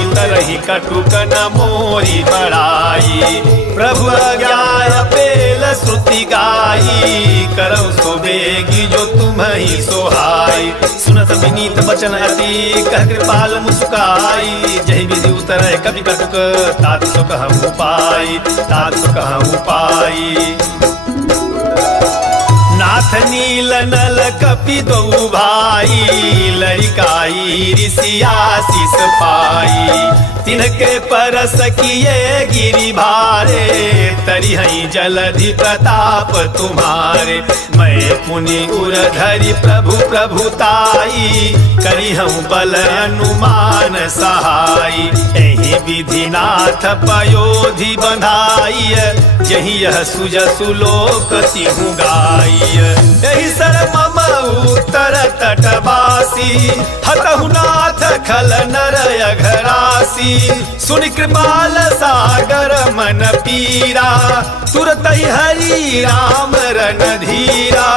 उतरहि कटुक न मोरी बड़ाई। प्रभु अज्ञा पेल श्रुति गाई, करौ सो बेगी जो तुम्हि सोहाई। सुनत विनीत बचन अति, कह कृपाल मुस्काई। जहि विधि उतरय कवि कटुक, तात सो कहूँ पाई, तात सो कहूँ पाई। नाथ नील नल कपि दो भाई, लड़िकाई ऋषियाशीष पाई। तिनके परस किए गिरि भारे, तरिहई जलधि प्रताप तुम्हारे। मैं पुनि उर धरि प्रभु प्रभुताई, करिहऊँ बल अनुमान सहाई। एहि विधि नाथ पयोधि बंधाई, जहि यह सुजसु लोक तिहु गाई। एहि सर मम उत्तर तटवासी, हतहु नाथ खल नर अघरासी। सुनि कृपाल सागर मन पीरा, तुरतहि हरि राम रणधीरा।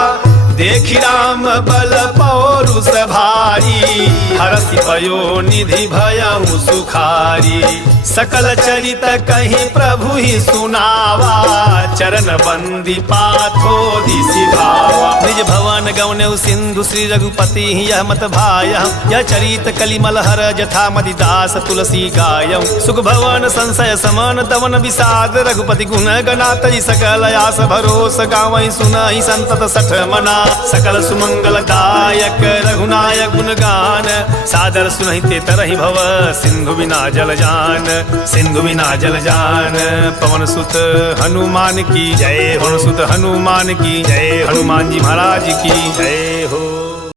देखि राम बल पौरुष भारी, हरसि पयो निधि भयउ सुखारी। सकल चरित कहीं प्रभु ही सुनावा, चरण बंदी पाथो दिसि भावा। निज भवन गौने सिंधु श्री रघुपति, यह मत भाय यह चरित कलिमल हर जथा मदिदास तुलसी गायम। सुख भवन संशय समन तवन विषाद, रघुपति गुण गणातरि सकल आस भरोस। गावई सुनहि संतत सठ मना, सकल सुमंगल दायक रघुनायक गुणगान। सादर सुनहि ते तरहि भव, सिंधु बिना जल जान, सिंधु बिना जल जान। पवन सुत हनुमान की जय, पवन सुत हनुमान की जय, हनुमान जी महाराज की जय हो।